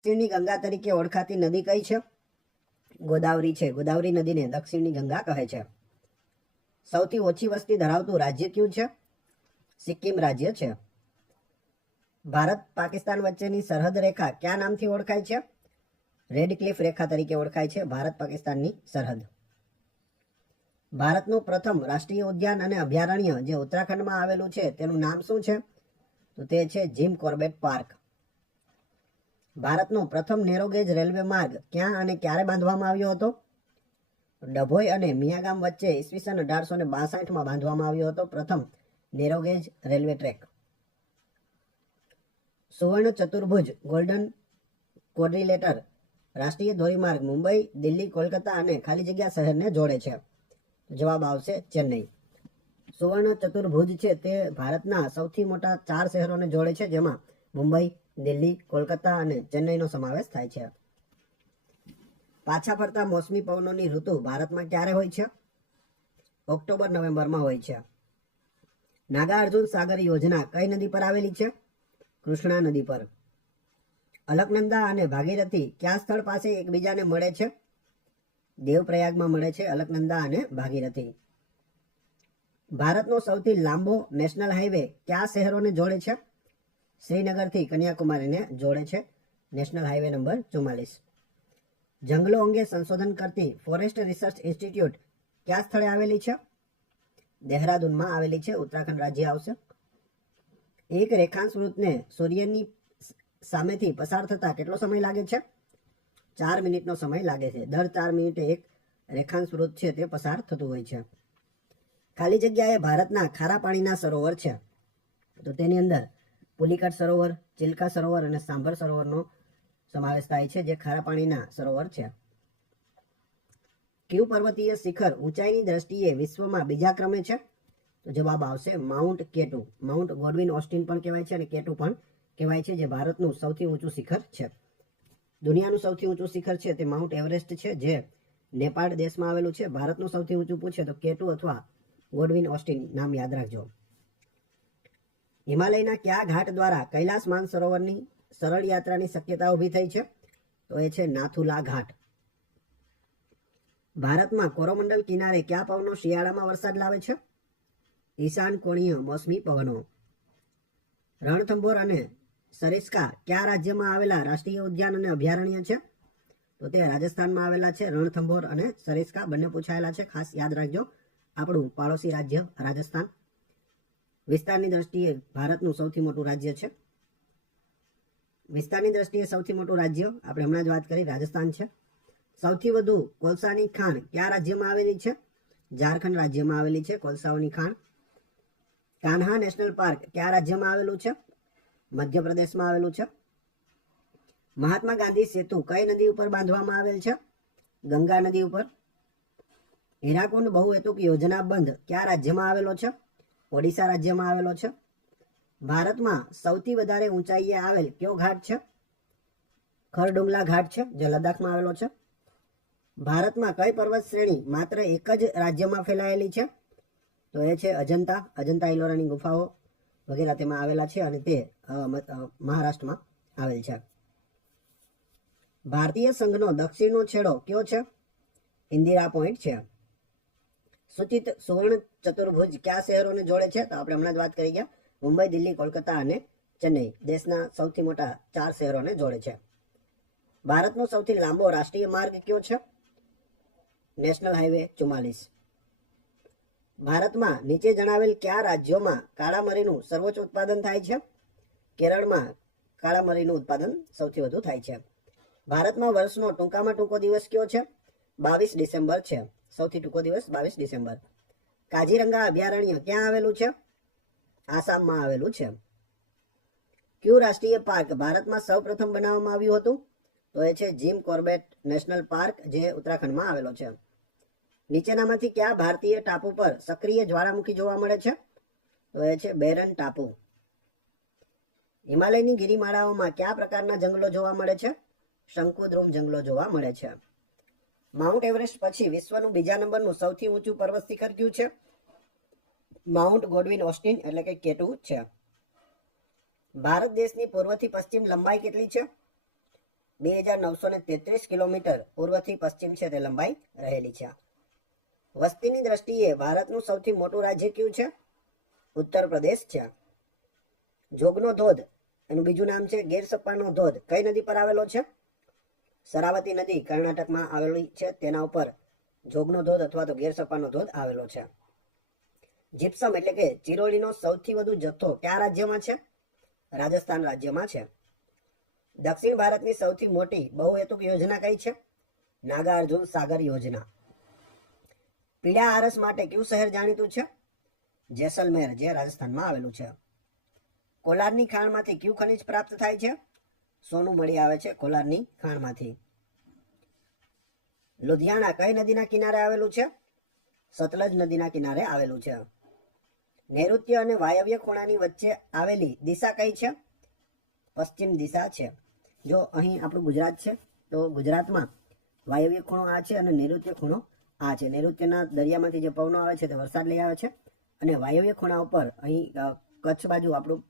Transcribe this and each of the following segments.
દક્ષિણની ગંગા તરીકે ઓળખાતી નદી કઈ છે? ગોદાવરી છે. ગોદાવરી નદીને દક્ષિણની ગંગા કહે છે. સૌથી ઓછી વસ્તી ધરાવતું રાજ્ય કયું છે? સિક્કિમ રાજ્ય છે. ભારત પાકિસ્તાન વચ્ચેની સરહદ રેખા કયા નામથી ઓળખાય છે? રેડ ક્લિફ રેખા તરીકે ઓળખાય છે ભારત પાકિસ્તાનની સરહદ. ભારતનું પ્રથમ રાષ્ટ્રીય ઉદ્યાન અને અભયારણ્ય જે ઉત્તરાખંડમાં આવેલું છે તેનું નામ શું છે? તો તે છે જીમ કોર્બેટ પાર્ક. ભારતનો પ્રથમ નેરોગેજ રેલવે માર્ગ ક્યાં અને ક્યારે બાંધવામાં આવ્યો હતો? ડભોઈ અને મિયાગામ વચ્ચે ઈસવીસન 1862માં બાંધવામાં આવ્યો હતો પ્રથમ નેરોગેજ રેલવે ટ્રેક. સુવર્ણ ચતુર્ભુજ ગોલ્ડન ક્વોડ્રિલેટર રાષ્ટ્રીય ધોરીમાર્ગ મુંબઈ, દિલ્હી, કોલકાતા અને ખાલી જગ્યા શહેરને જોડે છે. જવાબ આવશે ચેન્નઈ. સુવર્ણ ચતુર્ભુજ છે તે ભારતના સૌથી મોટા 4 શહેરોને જોડે છે, જેમાં મુંબઈ, દિલ્હી, કોલકાતા અને ચેન્નઈનો સમાવેશ થાય છે. પાછા ફરતા મોસમી પવનોની ઋતુ ભારતમાં ક્યારે હોય છે? ઓક્ટોબર-નવેમ્બરમાં હોય છે. નાગાર્જુન સાગર યોજના કઈ નદી પર આવેલી છે? કૃષ્ણા નદી પર. અલકનંદા અને ભાગીરથી કયા સ્થળ પાસે એકબીજાને મળે છે? દેવપ્રયાગમાં મળે છે અલકનંદા અને ભાગીરથી. ભારતનો સૌથી લાંબો નેશનલ હાઈવે કયા શહેરોને જોડે છે? શ્રીનગરથી કન્યાકુમારીને જોડે છે નેશનલ હાઈવે નંબર 44. જંગલો અંગે સંશોધન કરતી ફોરેસ્ટ રિસર્ચ ઇન્સ્ટિટ્યૂટ કયા સ્થળે આવેલી છે? દહેરાદૂનમાં આવેલી છે. ઉત્તરાખંડ રાજ્ય આવશે. એક રેખાંશ વૃત્તને સૂર્યની સામેથી પસાર થતા કેટલો સમય લાગે છે? 4 મિનિટનો સમય લાગે છે. દર 4 મિનિટે એક રેખાંશ વૃત્ત છે તે પસાર થતું હોય છે. ખાલી જગ્યાએ ભારતના ખારા પાણીના સરોવર છે, તો તેની અંદર પુલિકાટ સરોવર, ચિલ્કા સરોવર અને સાંભર સરોવરનો સમાવેશ થાય છે, જે ખારા પાણીના સરોવર છે. કયું પર્વતીય શિખર ઊંચાઈની દ્રષ્ટિએ વિશ્વમાં બીજા ક્રમે છે? તો જવાબ આવશે માઉન્ટ કેટુ. માઉન્ટ ગોડવિન ઓસ્ટિન પણ કહેવાય છે અને કેટુ પણ કહેવાય છે, જે ભારતનું સૌથી ઊંચું શિખર છે. દુનિયાનું સૌથી ઊંચું શિખર છે તે માઉન્ટ એવરેસ્ટ છે, જે નેપાળ દેશમાં આવેલું છે. ભારતનું સૌથી ઊંચું પૂછે તો કેટુ અથવા ગોડવિન ઓસ્ટિન નામ યાદ રાખજો. હિમાલયના કયા ઘાટ દ્વારા કૈલાસ માનસરોવરની સરળ યાત્રાની શક્યતા ઊભી થઈ છે? તો એ છે નાથુલા ઘાટ. ભારતમાં કોરોમંડલ કિનારે કયા પવનો શિયાળામાં વરસાદ લાવે છે? ઈશાન કોણીય મોસમી પવનો. રણથંભોર અને સરિસ્કા કયા રાજ્યમાં આવેલા રાષ્ટ્રીય ઉદ્યાન અને અભયારણ્ય છે? તો તે રાજસ્થાનમાં આવેલા છે. રણથંભોર અને સરિસ્કા બંને પૂછાયેલા છે, ખાસ યાદ રાખજો. આપણું પાડોશી રાજ્ય રાજસ્થાન વિસ્તારની દ્રષ્ટિએ ભારતનું સૌથી મોટું રાજ્ય છે. વિસ્તારની દ્રષ્ટિએ સૌથી મોટું રાજ્ય આપણે હમણાં જ વાત કરી રાજસ્થાન છે. સૌથી વધુ કોલસાની ખાણ કયા રાજ્યમાં આવેલી છે? ઝારખંડ રાજ્યમાં આવેલી છે કોલસાઓની ખાણ. કાન્હા નેશનલ પાર્ક કયા રાજ્યમાં આવેલું છે? મધ્યપ્રદેશમાં આવેલું છે. મહાત્મા ગાંધી સેતુ કઈ નદી ઉપર બાંધવામાં આવેલ છે? ગંગા નદી ઉપર. હીરાકુંડ બહુહેતુક યોજના બંધ કયા રાજ્યમાં આવેલો છે? ઓડિશા રાજ્યમાં આવેલો છે. ભારતમાં સૌથી વધારે ઊંચાઈએ આવેલ કયો ઘાટ છે? ખરડુંગલા ઘાટ છે, જે લદ્દાખમાં આવેલો છે. ભારતમાં કઈ પર્વત શ્રેણી માત્ર એક જ રાજ્યમાં ફેલાયેલી છે? તો એ છે અજંતા. અજંતા ઇલોરાની ગુફાઓ વગેરે તેમાં આવેલા છે અને તે મહારાષ્ટ્રમાં આવેલ છે. ભારતીય સંઘનો દક્ષિણનો છેડો કયો છે? ઇન્દિરા પોઈન્ટ છે. સૂચિત સુવર્ણ ચતુર્ભુજ કયા શહેરોને જોડે છે? તો આપણે હમણાં જ વાત કરી ગયા. મુંબઈ, દિલ્હી, કોલકાતા અને ચેન્નઈ દેશના સૌથી મોટા 4 શહેરોને જોડે છે. ભારતનો સૌથી લાંબો રાષ્ટ્રીય માર્ગ કયો છે? National highway 44. ભારતમાં નીચે જણાવેલ કયા રાજ્યોમાં કાળા મરીનું સર્વોચ્ચ ઉત્પાદન થાય છે? કેરળમાં કાળા મરીનું ઉત્પાદન સૌથી વધુ થાય છે. ભારતમાં વર્ષનો ટૂંકામાં ટૂંકો દિવસ કયો છે? 22 ડિસેમ્બર છે. સૌથી ટૂંકો દિવસ 22 ડિસેમ્બર. કાજીરંગા અભયારણ્ય ક્યાં આવેલું છે? આસામમાં આવેલું છે. કયું રાષ્ટ્રીય પાર્ક ભારતમાં સૌપ્રથમ બનાવવામાં આવ્યું હતું? તો એ છે જીમ કોર્બેટ નેશનલ પાર્ક, જે ઉત્તરાખંડમાં આવેલો છે. નીચેનામાંથી કયા ભારતીય ટાપુ પર સક્રિય જ્વાળામુખી જોવા મળે છે? તો એ છે બેરન ટાપુ. હિમાલયની ગિરિમાળાઓમાં કયા પ્રકારના જંગલો જોવા મળે છે? શંકુદ્રુમ જંગલો જોવા મળે છે. માઉન્ટ એવરેસ્ટ પછી વિશ્વનું બીજા નંબરનું સૌથી ઊંચું પર્વત શિખર કયું છે? માઉન્ટ ગોડવિન ઓસ્ટિન એટલે કે કેટુ છે. ભારત દેશની પૂર્વથી પશ્ચિમ લંબાઈ કેટલી છે? 2933 કિલોમીટર પૂર્વથી પશ્ચિમ છે તે લંબાઈ રહેલી છે. વસ્તીની દ્રષ્ટિએ ભારતનું સૌથી મોટું રાજ્ય કયું છે? ઉત્તર પ્રદેશ છે. જોગનો ધોધ એનું બીજું નામ છે ગેર સપ્પાનો ધોધ કઈ નદી પર આવેલો છે? શરાવતી નદી કર્ણાટકમાં આવેલી છે, તેના ઉપર જોગનો ધોધ અથવા તો ગેર સપ્પાનો ધોધ આવેલો છે. જીપ્સમ એટલે કે ચિરોલીનો સૌથી વધુ જથ્થો કયા રાજ્યમાં છે? રાજસ્થાન રાજ્યમાં છે. દક્ષિણ ભારતની સૌથી મોટી બહુહેતુક યોજના કઈ છે? નાગાર્જુન સાગર યોજના. પીળા આરસ માટે કયું શહેર જાણીતું છે? જેસલમેર, જે રાજસ્થાનમાં આવેલું છે. કોલારની ખાણમાંથી કયું ખનિજ પ્રાપ્ત થાય છે? સોનું મળી આવે છે કોલારની ખાણમાંથી. લુધિયાણા કઈ નદીના કિનારે આવેલું છે? સતલજ નદીના કિનારે આવેલું છે. નૈઋત્ય અને વાયવ્ય ખૂણાની વચ્ચે આવેલી દિશા કઈ છે? પશ્ચિમ દિશા છે. જો અહીં આપણું ગુજરાત છે તો ગુજરાતમાં વાયવ્ય ખૂણો આ છે અને નૈઋત્ય ખૂણો આ છે. નૈઋત્યના દરિયામાંથી જે પવનો આવે છે તે વરસાદ લઈ આવે છે અને વાયવ્ય ખૂણા ઉપર અહીં કચ્છ બાજુ આપણું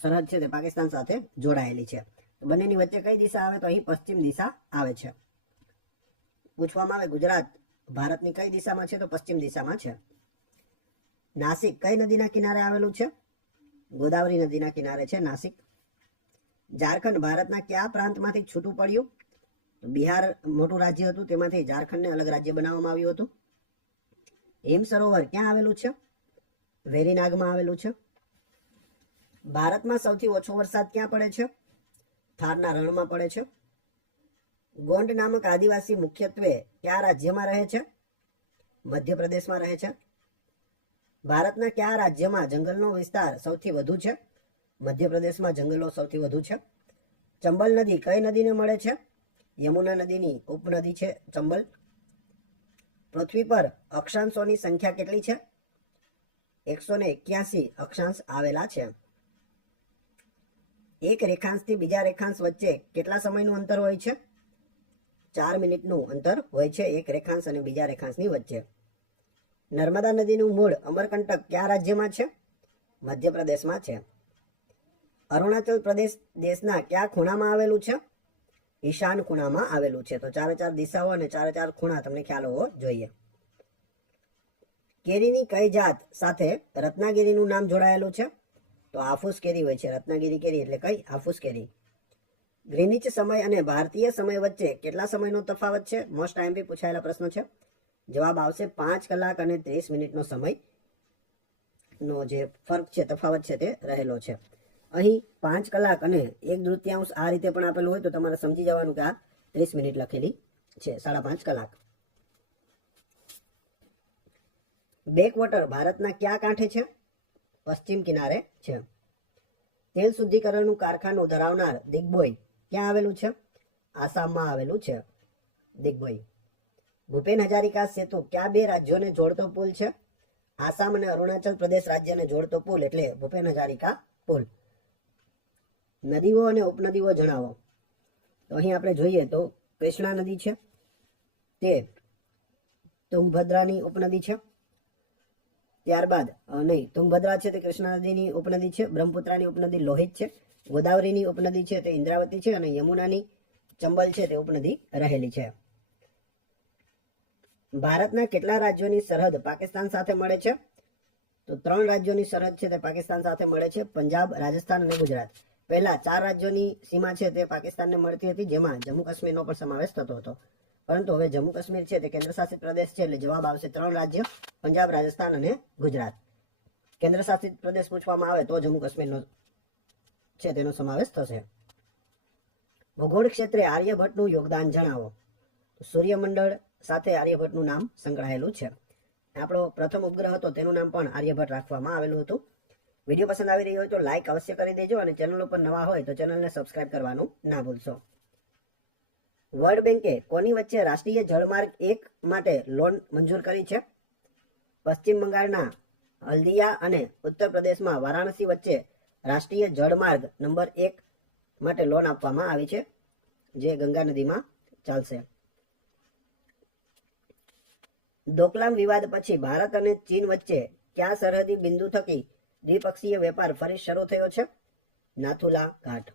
સરહદ છે તે પાકિસ્તાન સાથે જોડાયેલી છે. તો બંનેની વચ્ચે કઈ દિશા આવે? તો અહીં પશ્ચિમ દિશા આવે છે. પૂછવામાં આવે ગુજરાત ભારતની કઈ દિશામાં છે? તો પશ્ચિમ દિશામાં છે. નાસિક કઈ નદીના કિનારે આવેલું છે? ગોદાવરી નદીના કિનારે છે નાસિક. ઝારખંડ ભારતના કયા પ્રાંતમાંથી છૂટું પડ્યું? તો બિહાર મોટું રાજ્ય હતું, તેમાંથી ઝારખંડને અલગ રાજ્ય બનાવવામાં આવ્યું હતું. હિમ સરોવર ક્યાં આવેલું છે? વેરીનાગમાં આવેલું છે. ભારતમાં સૌથી ઓછો વરસાદ ક્યાં પડે છે? થારના રણમાં પડે છે. ગોંડ નામક આદિવાસી મુખ્યત્વે કયા રાજ્યમાં રહે છે? મધ્યપ્રદેશમાં રહે છે. ભારતના કયા રાજ્યમાં જંગલનો વિસ્તાર સૌથી વધુ છે? મધ્યપ્રદેશમાં જંગલો સૌથી વધુ છે. ચંબલ નદી કઈ નદીને મળે છે? યમુના નદીની ઉપનદી છે ચંબલ. પૃથ્વી પર અક્ષાંશોની સંખ્યા કેટલી છે? 181 અક્ષાંશ આવેલા છે. એક રેખાંશથી બીજા રેખાંશ વચ્ચે કેટલા સમયનું અંતર હોય છે? 4 મિનિટનું અંતર હોય છે એક રેખાંશ અને બીજા રેખાંશની વચ્ચે. નર્મદા નદીનું મૂળ અમરકંટક કયા રાજ્યમાં છે? મધ્યપ્રદેશમાં છે. અરુણાચલ પ્રદેશ દેશના કયા ખૂણામાં આવેલું છે? ઈશાન ખૂણામાં આવેલું છે. તો 4 દિશાઓ અને 4 ખૂણા તમને ખ્યાલ હોવો જોઈએ. કેરીની કઈ જાત સાથે રત્નાગીરીનું નામ જોડાયેલું છે? તો હાફૂસ કેરી હોય છે. રત્નાગીરી કેરી એટલે કઈ? હાફૂસ કેરી. ગ્રીનિચ સમય અને ભારતીય સમય વચ્ચે કેટલા સમયનો તફાવત છે? મોસ્ટ ટાઈમથી પૂછાયેલા પ્રશ્ન છે. જવાબ આવશે 5 કલાક અને 30 મિનિટનો સમયનો જે ફરક છે, તફાવત છે તે રહેલો છે. અહીં 5 કલાક અને 1/3 આ રીતે પણ આપેલું હોય તો તમારે સમજી જવાનું કે આ 30 મિનિટ લખેલી છે, 5.5 કલાક. બેકવોટર ભારતના કયા કાંઠે છે? પશ્ચિમ કિનારે છે. તેલ શુદ્ધિકરણનું કારખાનું ધરાવનાર દિગ્બોય ક્યાં આવેલું છે? આસામમાં આવેલું છે દિગ્બોય. ભૂપેન હજારિકા સેતુ કયા બે રાજ્યોને જોડતો પુલ છે? આસામ અને અરુણાચલ પ્રદેશ રાજ્યને જોડતો પુલ એટલે ભૂપેન હજારિકા પુલ. નદીઓ અને ઉપનદીઓ જણાવો. તો અહીં આપણે જોઈએ તો કૃષ્ણા નદી છે તે તુંગભદ્રાની ઉપનદી છે. ત્યારબાદ તુંગભદ્રા છે તે કૃષ્ણા નદીની ઉપનદી છે. બ્રહ્મપુત્રાની ઉપનદી લોહિત છે. ગોદાવરીની ઉપનદી છે તે ઇન્દ્રાવતી છે અને યમુનાની ચંબલ છે તે ઉપનદી રહેલી છે. ભારતના કેટલા રાજ્યોની સરહદ પાકિસ્તાન સાથે મળે છે? તો 3 રાજ્યોની સરહદ છે તે પાકિસ્તાન સાથે મળે છે, પંજાબ, રાજસ્થાન અને ગુજરાત. પહેલા 4 રાજ્યોની સીમા છે તે પાકિસ્તાનને મળતી હતી, જેમાં જમ્મુ કાશ્મીરનો પણ સમાવેશ થતો હતો. પરંતુ હવે જમ્મુ કાશ્મીર છે તે કેન્દ્ર શાસિત પ્રદેશ છે, એટલે જવાબ આવશે 3 રાજ્ય, પંજાબ, રાજસ્થાન અને ગુજરાત. કેન્દ્ર શાસિત પ્રદેશ પૂછવામાં આવે તો જમ્મુ કાશ્મીરનો છે તેનો સમાવેશ થશે. ભૂગોળ ક્ષેત્રે આર્યભટ્ટનું યોગદાન જણાવો. સૂર્યમંડળ સાથે આર્યભટ્ટનું નામ સંકળાયેલું છે. આપણો પ્રથમ ઉપગ્રહ હતો તેનું નામ પણ આર્યભટ્ટ રાખવામાં આવેલું હતું. વિડીયો પસંદ આવી રહ્યો હોય તો લાઈક અવશ્ય કરી દેજો અને ચેનલ ઉપર નવા હોય તો ચેનલને સબસ્ક્રાઇબ કરવાનું ના ભૂલશો. વર્લ્ડ બેંકે કોની વચ્ચે રાષ્ટ્રીય જળમાર્ગ 1 માટે લોન મંજૂર કરી છે? પશ્ચિમ બંગાળના હલ્દિયા અને ઉત્તર પ્રદેશમાં વારાણસી વચ્ચે રાષ્ટ્રીય જળમાર્ગ નંબર 1 માટે લોન આપવામાં આવી છે, જે ગંગા નદીમાં ચાલશે. ડોકલામ વિવાદ પછી ભારત અને ચીન વચ્ચે કયા સરહદી બિંદુ થકી દ્વિપક્ષીય વેપાર ફરી શરૂ થયો છે? નાથુલા ઘાટ.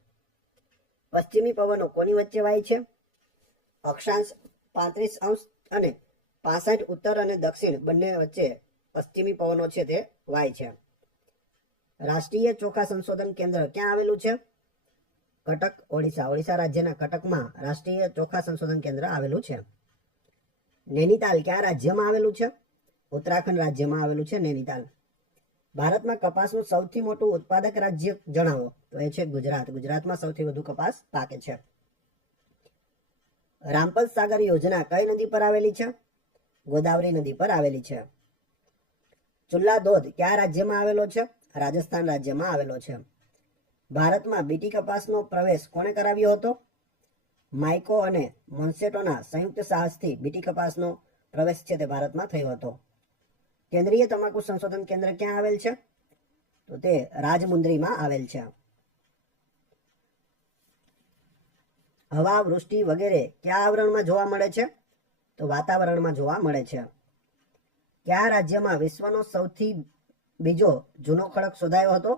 પશ્ચિમી પવનો કોની વચ્ચે વાય છે? અક્ષાંશ 35° અને 65 ઉત્તર અને દક્ષિણ બંને વચ્ચે પશ્ચિમી પવનો છે તે વાય છે. રાષ્ટ્રીય ચોખા સંશોધન કેન્દ્ર ક્યાં આવેલું છે? કટક, ઓડિશા. ઓડિશા રાજ્યના કટકમાં રાષ્ટ્રીય ચોખા સંશોધન કેન્દ્ર આવેલું છે. નૈનીતાલ કયા રાજ્યમાં આવેલું છે? ઉત્તરાખંડ રાજ્યમાં આવેલું છે નૈનીતાલ. ભારતમાં કપાસનું સૌથી મોટું ઉત્પાદક રાજ્ય જણાવો. તો એ છે ગુજરાત. ગુજરાતમાં સૌથી વધુ કપાસ પાકે છે. રામપત સાગર યોજના કઈ નદી પર આવેલી છે? ગોદાવરી નદી પર આવેલી છે. ચુલ્લા ધોધ કયા રાજ્યમાં આવેલો છે? રાજસ્થાન રાજ્યમાં આવેલો છે. ભારતમાં બીટી કપાસનો પ્રવેશ કોણે કરાવ્યો હતો? માઇકો અને મોન્સેટોના સંયુક્ત સાહસથી બીટી કપાસનો પ્રવેશ છે તે ભારતમાં થયો હતો. કેન્દ્રીય તમાકુ સંશોધન કેન્દ્ર ક્યાં આવેલ છે? તો તે રાજમુંદ્રીમાં આવેલ છે. હવા, વૃષ્ટિ વગેરે કયા આવરણમાં જોવા મળે છે? તો વાતાવરણમાં જોવા મળે છે. કયા રાજ્યમાં વિશ્વનો સૌથી બીજો જૂનો ખડક શોધાયો હતો?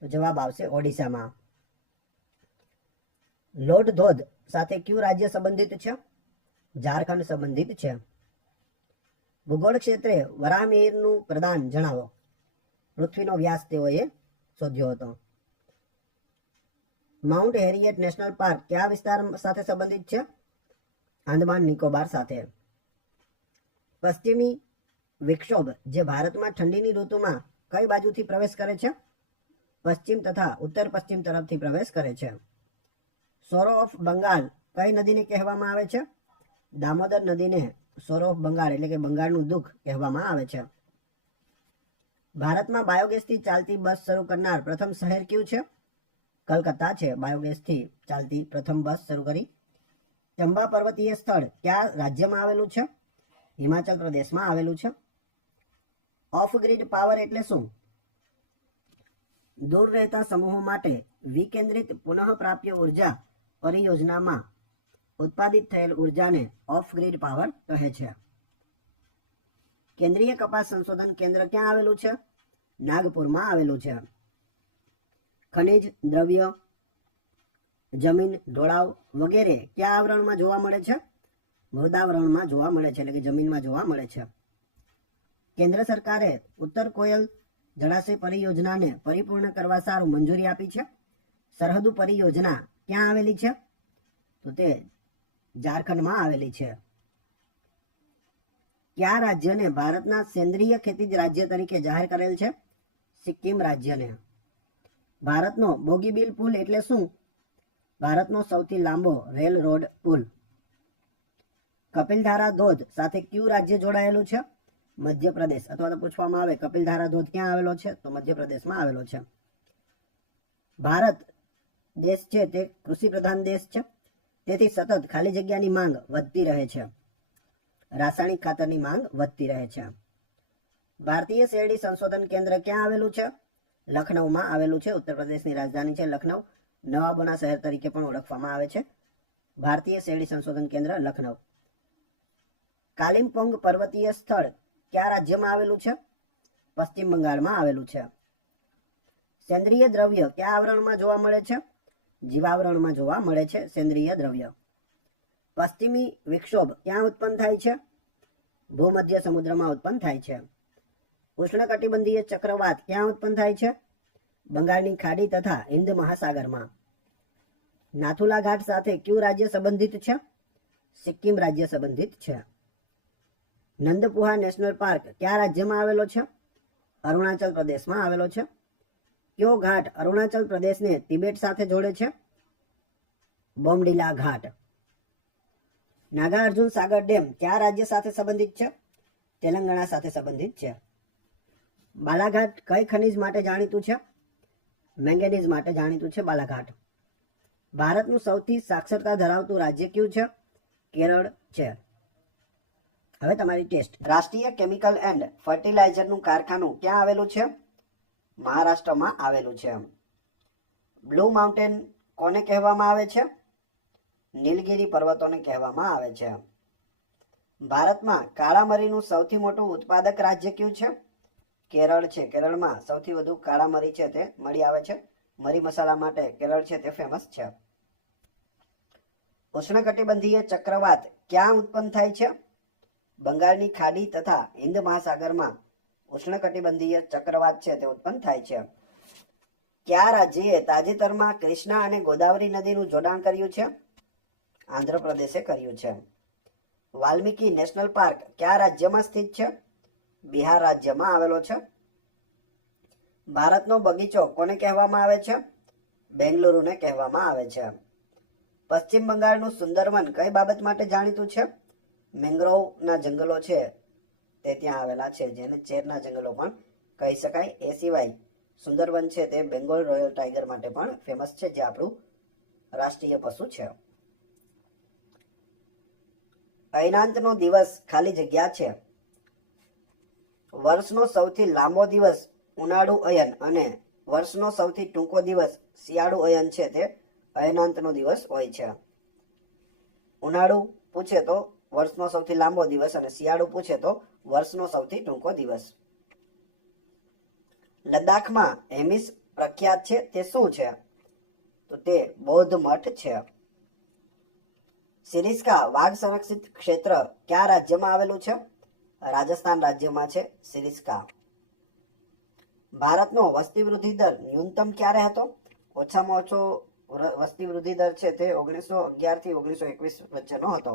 તો જવાબ આવશે ઓડિશામાં. લોટ ધોધ સાથે કયું રાજ્ય સંબંધિત છે? ઝારખંડ સંબંધિત છે. ભૂગોળ ક્ષેત્રે વરાહમિહિરનું પ્રદાન જણાવો. પૃથ્વીનો વ્યાસ તેઓએ શોધ્યો હતો. માઉન્ટ હેરિયેટ નેશનલ પાર્ક કયા વિસ્તાર સાથે સંબંધિત છે? આંદમાન નિકોબાર સાથે. પશ્ચિમી વિક્ષોભ જે ભારતમાં ઠંડીની ઋતુમાં કઈ બાજુથી પ્રવેશ કરે છે? પશ્ચિમ તથા ઉત્તર પશ્ચિમ તરફથી પ્રવેશ કરે છે. સોરો ઓફ બંગાળ કઈ નદીને કહેવામાં આવે છે? દામોદર નદીને સોરો ઓફ બંગાળ એટલે કે બંગાળનું દુઃખ કહેવામાં આવે છે. ભારતમાં બાયોગેસથી ચાલતી બસ શરૂ કરનાર પ્રથમ શહેર કયું છે? કલકત્તા છે. બાયોગેસથી ચાલતી પ્રથમ બસ શરૂ કરી. ચંબા પર્વતીય સ્થળ કયા રાજ્યમાં આવેલું છે? હિમાચલ પ્રદેશમાં આવેલું છે. ઓફ ગ્રીડ પાવર એટલે શું? દૂર રહેતા સમૂહો માટે વિકેન્દ્રિત પુનઃપ્રાપ્ય ઉર્જા પરિયોજનામાં ઉત્પાદિત થયેલ ઉર્જાને ઓફ ગ્રીડ પાવર કહે છે. કેન્દ્રીય કપાસ સંશોધન કેન્દ્ર ક્યાં આવેલું છે? નાગપુરમાં આવેલું છે. ખનિજ, દ્રવ્ય, જમીન, ઢોળાવ વગેરે કયા આવરણમાં જોવા મળે છે? મૃદાવરણમાં જોવા મળે છે, એટલે કે જમીનમાં જોવા મળે છે. કેન્દ્ર સરકારે ઉત્તર કોયલ જળાશય પરિયોજનાને પરિપૂર્ણ કરવા સારું મંજૂરી આપી છે. સરહદુ પરિયોજના ક્યાં આવેલી છે? તો તે ઝારખંડમાં આવેલી છે. કયા રાજ્યને ભારતના સેન્દ્રીય ખેતી રાજ્ય તરીકે જાહેર કરેલ છે? સિક્કિમ રાજ્યને. ભારતનો બોગીબીલ પુલ એટલે શું? ભારતનો સૌથી લાંબો રેલ રોડ પુલ. કપિલધારા ધોધ સાથે કયું રાજ્ય જોડાયેલું છે? મધ્યપ્રદેશ. અથવા તો પૂછવામાં આવે કપિલધારા ધોધ ક્યાં આવેલો છે? તો મધ્યપ્રદેશમાં આવેલો છે. ભારત દેશ છે તે કૃષિ પ્રધાન દેશ છે, તેથી સતત ખાલી જગ્યાની માંગ વધતી રહે છે. રાસાયણિક ખાતરની માંગ વધતી રહે છે. ભારતીય શેરડી સંશોધન કેન્દ્ર ક્યાં આવેલું છે? લખનૌમાં આવેલું છે. ઉત્તર પ્રદેશની રાજધાની છે લખનૌ. નવાબોના શહેર તરીકે પણ ઓળખવામાં આવે છે. ભારતીય શેરડી સંશોધન કેન્દ્ર લખનૌ. કાલિમપોંગ પર્વતીય સ્થળ કયા રાજ્યમાં આવેલું છે? પશ્ચિમ બંગાળમાં આવેલું છે. સેન્દ્રીય દ્રવ્ય કયા આવરણમાં જોવા મળે છે? જીવાવરણમાં જોવા મળે છે સેન્દ્રીય દ્રવ્ય. પશ્ચિમી વિક્ષોભ ક્યાં ઉત્પન્ન થાય છે? ભૂમધ્ય સમુદ્રમાં ઉત્પન્ન થાય છે. ઉષ્ણકટિબંધીય ચક્રવાત ક્યાં ઉત્પન્ન થાય છે? બંગાળની ખાડી તથા હિન્દ મહાસાગરમાં. નાથુલા ઘાટ સાથે કયું રાજ્ય સંબંધિત છે? સિક્કિમ રાજ્ય સંબંધિત છે. નંદપુહા નેશનલ પાર્ક કયા રાજ્યમાં આવેલો છે? અરુણાચલ પ્રદેશમાં આવેલો છે. કયો ઘાટ અરુણાચલ પ્રદેશને તિબેટ સાથે જોડે છે? બોમડીલા ઘાટ. નાગાર્જુન સાગર ડેમ કયા રાજ્ય સાથે સંબંધિત છે? તેલંગાણા સાથે સંબંધિત છે. બાલાઘાટ કઈ ખનિજ માટે જાણીતું છે? મેંગેનીઝ માટે જાણીતું છે બાલાઘાટ. ભારતનું સૌથી સાક્ષરતા ધરાવતું રાજ્ય કયું છે? કેરળ છે. હવે તમારી ટેસ્ટ. રાષ્ટ્રીય કેમિકલ એન્ડ ફર્ટિલાઇઝરનું કારખાનું ક્યાં આવેલું છે? મહારાષ્ટ્રમાં આવેલું છે. બ્લુ માઉન્ટેન કોને કહેવામાં આવે છે? નીલગિરી પર્વતોને કહેવામાં આવે છે. ભારતમાં કાળા મરીનું સૌથી મોટું ઉત્પાદક રાજ્ય કયું છે? કેરળ છે. કેરળમાં સૌથી વધુ કાળા મરી છે તે મળી આવે છે. મરી મસાલા માટે કેરળ છે તે ફેમસ છે. ઉષ્ણકટિબંધીય ચક્રવાત ક્યાં ઉત્પન્ન થાય છે? બંગાળની ખાડી તથા હિન્દ મહાસાગરમાં ઉષ્ણકટિબંધીય ચક્રવાત છે તે ઉત્પન્ન થાય છે. કયા રાજ્યએ તાજેતરમાં કૃષ્ણા અને ગોદાવરી નદીનું જોડાણ કર્યું છે? આંધ્રપ્રદેશે કર્યું છે. વાલ્મીકી નેશનલ પાર્ક કયા રાજ્યમાં સ્થિત છે? બિહાર રાજ્યમાં આવેલો છે. ભારતનો બગીચો કોને કહેવામાં આવે છે? બેંગલુરુને કહેવામાં આવે છે. પશ્ચિમ બંગાળનું સુંદરવન કઈ બાબત માટે જાણીતું છે? મેંગ્રોવના જંગલો છે તે ત્યાં આવેલા છે, જેને ચેરના જંગલો પણ કહી શકાય. એ સિવાય સુંદરવન છે તે બેંગોલ રોયલ ટાઈગર માટે પણ ફેમસ છે, જે આપણું રાષ્ટ્રીય પશુ છે. અયનાંતનો દિવસ ખાલી જગ્યા છે. વર્ષનો સૌથી લાંબો દિવસ ઉનાળુ અયન અને વર્ષનો સૌથી ટૂંકો દિવસ શિયાળુ અયન છે તે અયનાંતનો દિવસ હોય છે. ઉનાળુ પૂછે તો વર્ષનો સૌથી લાંબો દિવસ અને શિયાળુ પૂછે તો વર્ષનો સૌથી ટૂંકો દિવસ. લદ્દાખમાં હેમિસ પ્રખ્યાત છે તે શું છે? તો તે બૌદ્ધ મઠ છે. સિરિસ્કા વાઘ સંરક્ષિત ક્ષેત્ર કયા રાજ્યમાં આવેલું છે? રાજસ્થાન રાજ્યમાં છે સિરિસ્કા. ભારતનો વસ્તી વૃદ્ધિ દર ન્યૂનતમ ક્યારે હતો? ઓછામાં ઓછો વસ્તી વૃદ્ધિ દર છે તે 1911 થી 1921 વચ્ચેનો હતો.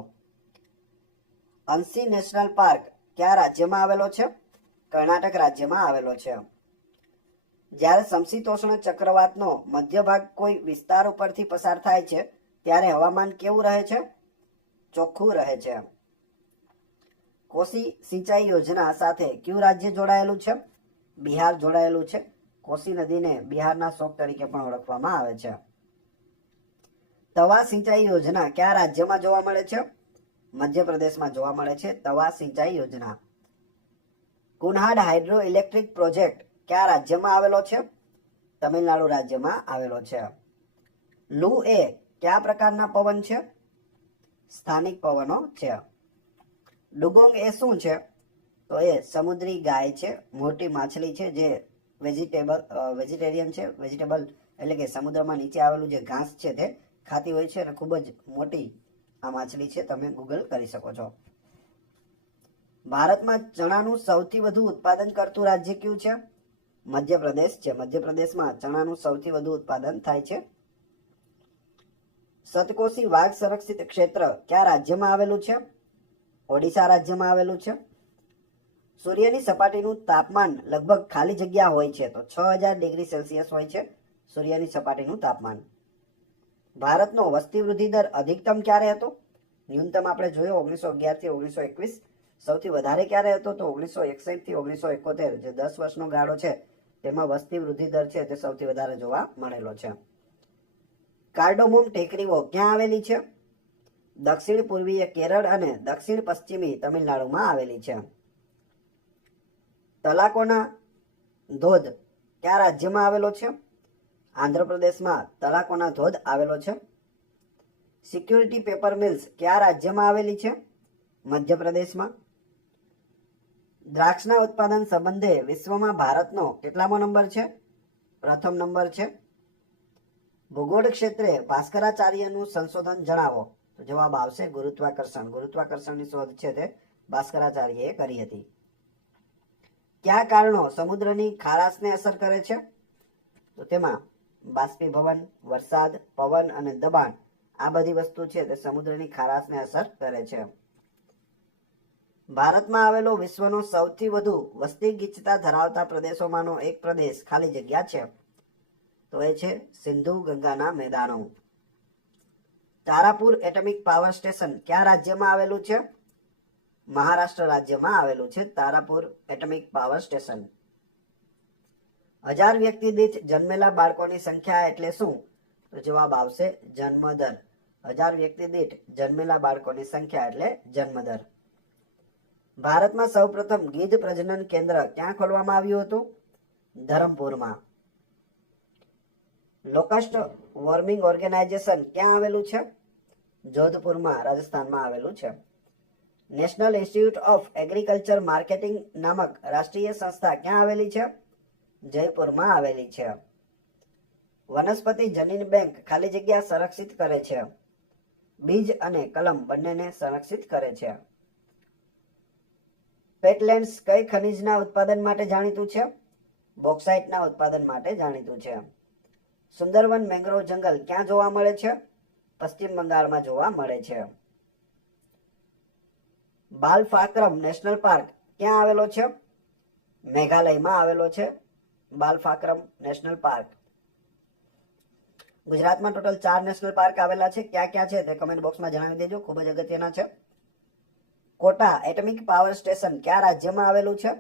અંસી નેશનલ પાર્ક કયા રાજ્યમાં આવેલો છે? કર્ણાટક રાજ્યમાં આવેલો છે. જ્યારે સમશીતોષ્ણ ચક્રવાતનો મધ્ય ભાગ કોઈ વિસ્તાર ઉપરથી પસાર થાય છે ત્યારે હવામાન કેવું રહે છે? ચોખ્ખું રહે છે. કોસી સિંચાઈ યોજના સાથે કયું રાજ્ય જોડાયેલું છે? બિહાર જોડાયેલું છે. કોસી નદીને બિહારના શોક તરીકે પણ ઓળખવામાં આવે છે. તવા સિંચાઈ યોજના કયા રાજ્યમાં જોવા મળે છે? મધ્યપ્રદેશમાં જોવા મળે છે તવા સિંચાઈ યોજના. કુનહાડ હાઇડ્રો ઇલેક્ટ્રિક પ્રોજેક્ટ કયા રાજ્યમાં આવેલો છે? તમિલનાડુ રાજ્યમાં આવેલો છે. લૂ એ કયા પ્રકારના પવન છે? સ્થાનિક પવનો છે. ડુગોંગ એ શું છે? તો એ સમુદ્રી ગાય છે, મોટી માછલી છે જે વેજીટેરિયન છે. વેજીટેબલ એટલે કે સમુદ્રમાં નીચે આવેલું જે ઘાસ છે તે ખાતી હોય છે અને ખૂબ જ મોટી આ માછલી છે. તમે ગૂગલ કરી શકો છો. ભારતમાં ચણાનું સૌથી વધુ ઉત્પાદન કરતું રાજ્ય કયું છે? મધ્યપ્રદેશ છે. મધ્યપ્રદેશમાં ચણાનું સૌથી વધુ ઉત્પાદન થાય છે. સતકોશી વાઘ સંરક્ષિત ક્ષેત્ર કયા રાજ્યમાં આવેલું છે? ઓડિશા રાજ્યમાં આવેલું છે. સૂર્યની સપાટીનું તાપમાન લગભગ ખાલી જગ્યા હોય છે તો 6000 ડિગ્રી સેલ્સિયસ હોય છે સૂર્યની સપાટીનું તાપમાન. ભારતનો વસ્તી વૃદ્ધિ દર અધિકતમ ક્યારે હતો? ન્યૂનતમ આપણે જોયો 1911 થી 1921. સૌથી વધારે ક્યારે હતો? તો 1961 થી 1971, જે 10 વર્ષનો ગાળો છે તેમાં વસ્તી વૃદ્ધિ દર છે તે સૌથી વધારે જોવા મળેલો છે. કાર્ડોમોમ ટેકરીઓ ક્યાં આવેલી છે? દક્ષિણ પૂર્વીય કેરળ અને દક્ષિણ પશ્ચિમી તમિલનાડુમાં આવેલી છે. તલાકોના ધોધ કયા રાજ્યમાં આવેલો છે? આંધ્રપ્રદેશમાં તલાકોના ધોધ આવેલો છે. સિક્યુરિટી પેપર મિલ્સ કયા રાજ્યમાં આવેલી છે? મધ્યપ્રદેશમાં. દ્રાક્ષના ઉત્પાદન સંબંધે વિશ્વમાં ભારતનો કેટલામો નંબર છે? પ્રથમ નંબર છે. ભૂગોળ ક્ષેત્રે ભાસ્કરાચાર્યનું સંશોધન જણાવો. તો જવાબ આવશે ગુરુત્વાકર્ષણ. ગુરુત્વાકર્ષણની શોધ છે તે ભાસ્કરાચાર્યએ કરી હતી. કયા કારણો સમુદ્રની ખારાશને અસર કરે છે? તો તેમાં બાષ્પીભવન, વરસાદ, પવન અને દબાણ આ બધી વસ્તુ છે તે સમુદ્રની ખારાશને અસર કરે છે. ભારતમાં આવેલો વિશ્વનો સૌથી વધુ વસ્તી ગીચતા ધરાવતા પ્રદેશોમાંનો એક પ્રદેશ ખાલી જગ્યા છે તો એ છે સિંધુ ગંગાના મેદાનો. તારાપુર એટમિક પાવર સ્ટેશન કયા રાજ્યમાં આવેલું છે? મહારાષ્ટ્ર રાજ્યમાં આવેલું છે તારાપુર એટમિક પાવર સ્ટેશન. 1000 વ્યક્તિ દીઠ જન્મેલા બાળકોની સંખ્યા એટલે શું? તો જવાબ આવશે જન્મદર. 1000 વ્યક્તિ દીઠ જન્મેલા બાળકોની સંખ્યા એટલે જન્મદર. ભારતમાં સૌપ્રથમ ગીધ પ્રજનન કેન્દ્ર ક્યાં ખોલવામાં આવ્યું હતું? ધરમપુરમાં. લોકસ્ટ વોર્મિંગ ઓર્ગેનાઇઝેશન ક્યાં આવેલું છે? જોધપુરમાં, રાજસ્થાનમાં આવેલું છે. National institute of agriculture marketing નામક રાષ્ટ્રીય સંસ્થા ક્યાં આવેલી છે? જયપુરમાં આવેલી છે. વનસ્પતિ જનીન બેંક ખાલી જગ્યા સંરક્ષિત કરે છે. બીજ અને કલમ બંનેને સંરક્ષિત કરે છે. પેટલેન્ડ્સ કઈ ખનિજના ઉત્પાદન માટે જાણીતું છે? બોક્સાઇટના ઉત્પાદન માટે જાણીતું છે. સુંદરવન મેંગ્રોવ જંગલ ક્યાં જોવા મળે છે? પશ્ચિમ બંગાળમાં જોવા મળે છે. બાલફાક્રમ નેશનલ પાર્ક ક્યાં આવેલો છે? મેઘાલયમાં આવેલો છે બાલફાક્રમ નેશનલ પાર્ક. ગુજરાતમાં ટોટલ 4 નેશનલ પાર્ક આવેલા છે. ક્યાં ક્યાં છે તે કમેન્ટ બોક્સમાં જણાવી દેજો, ખૂબ જ અગત્યના છે. કોટા એટમિક પાવર સ્ટેશન કયા રાજ્યમાં આવેલું છે?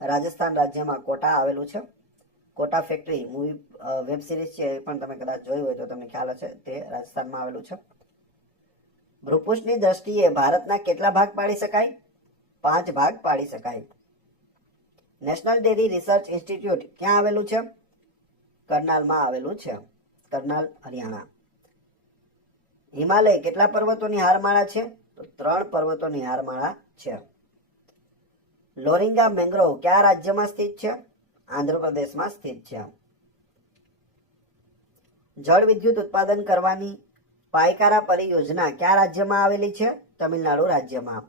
રાજસ્થાન રાજ્યમાં કોટા આવેલું છે. Kota factory movie web series છે, એ પણ તમે કદાચ જોયું હોય તો તમને ખ્યાલ હશે, તે રાજસ્થાનમાં આવેલું છે. ભૂપૃષ્ઠની દ્રષ્ટિએ ભારતના કેટલા ભાગ પાડી શકાય? 5 ભાગ પાડી શકાય. નેશનલ ડેરી રિસર્ચ ઇન્સ્ટિટ્યૂટ ક્યાં આવેલું છે? કરનાલમાં આવેલું છે. કરનાલ, હરિયાણા. હિમાલય કેટલા પર્વતોની હારમાળા છે? તો 3 પર્વતોની હારમાળા છે. લોરિંગા મેંગ્રોવ કયા રાજ્યમાં સ્થિત છે? આંધ્રપ્રદેશમાં સ્થિત છે. જળ વિદ્યુત ઉત્પાદન કરવાની પાયકારા પરિયોજના કયા રાજ્યમાં આવેલી છે? તમિલનાડુ રાજ્યમાં.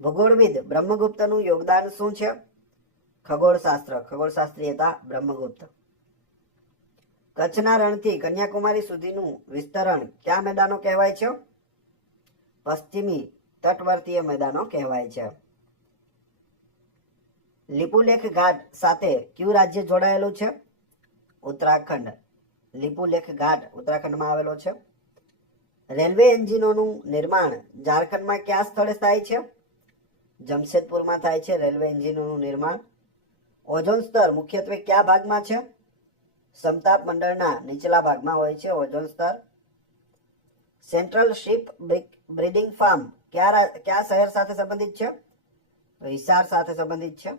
ભૂગોળવિદ બ્રહ્મગુપ્તનું યોગદાન શું છે? ખગોળશાસ્ત્ર. ખગોળશાસ્ત્રી હતા બ્રહ્મગુપ્ત. કચ્છના રણથી કન્યાકુમારી સુધીનું વિસ્તરણ કયા મેદાનો કહેવાય છે? પશ્ચિમી તટવર્તીય મેદાનો કહેવાય છે. લિપુલેખ ઘાટ સાથે કયું રાજ્ય જોડાયેલું છે? ઉત્તરાખંડ. લિપુલેખ ઘાટ ઉત્તરાખંડમાં આવેલો છે. રેલવે એન્જિનોનું નિર્માણ ઝારખંડમાં કયા સ્થળે થાય છે? જમશેદપુરમાં થાય છે રેલવે એન્જિનોનું નિર્માણ. ઓઝોન સ્તર મુખ્યત્વે કયા ભાગમાં છે? સમતાપ મંડળના નીચલા ભાગમાં હોય છે ઓઝોન સ્તર. સેન્ટ્રલ શિપ બ્રીડિંગ ફાર્મ કયા શહેર સાથે સંબંધિત છે? હિસાર સાથે સંબંધિત છે.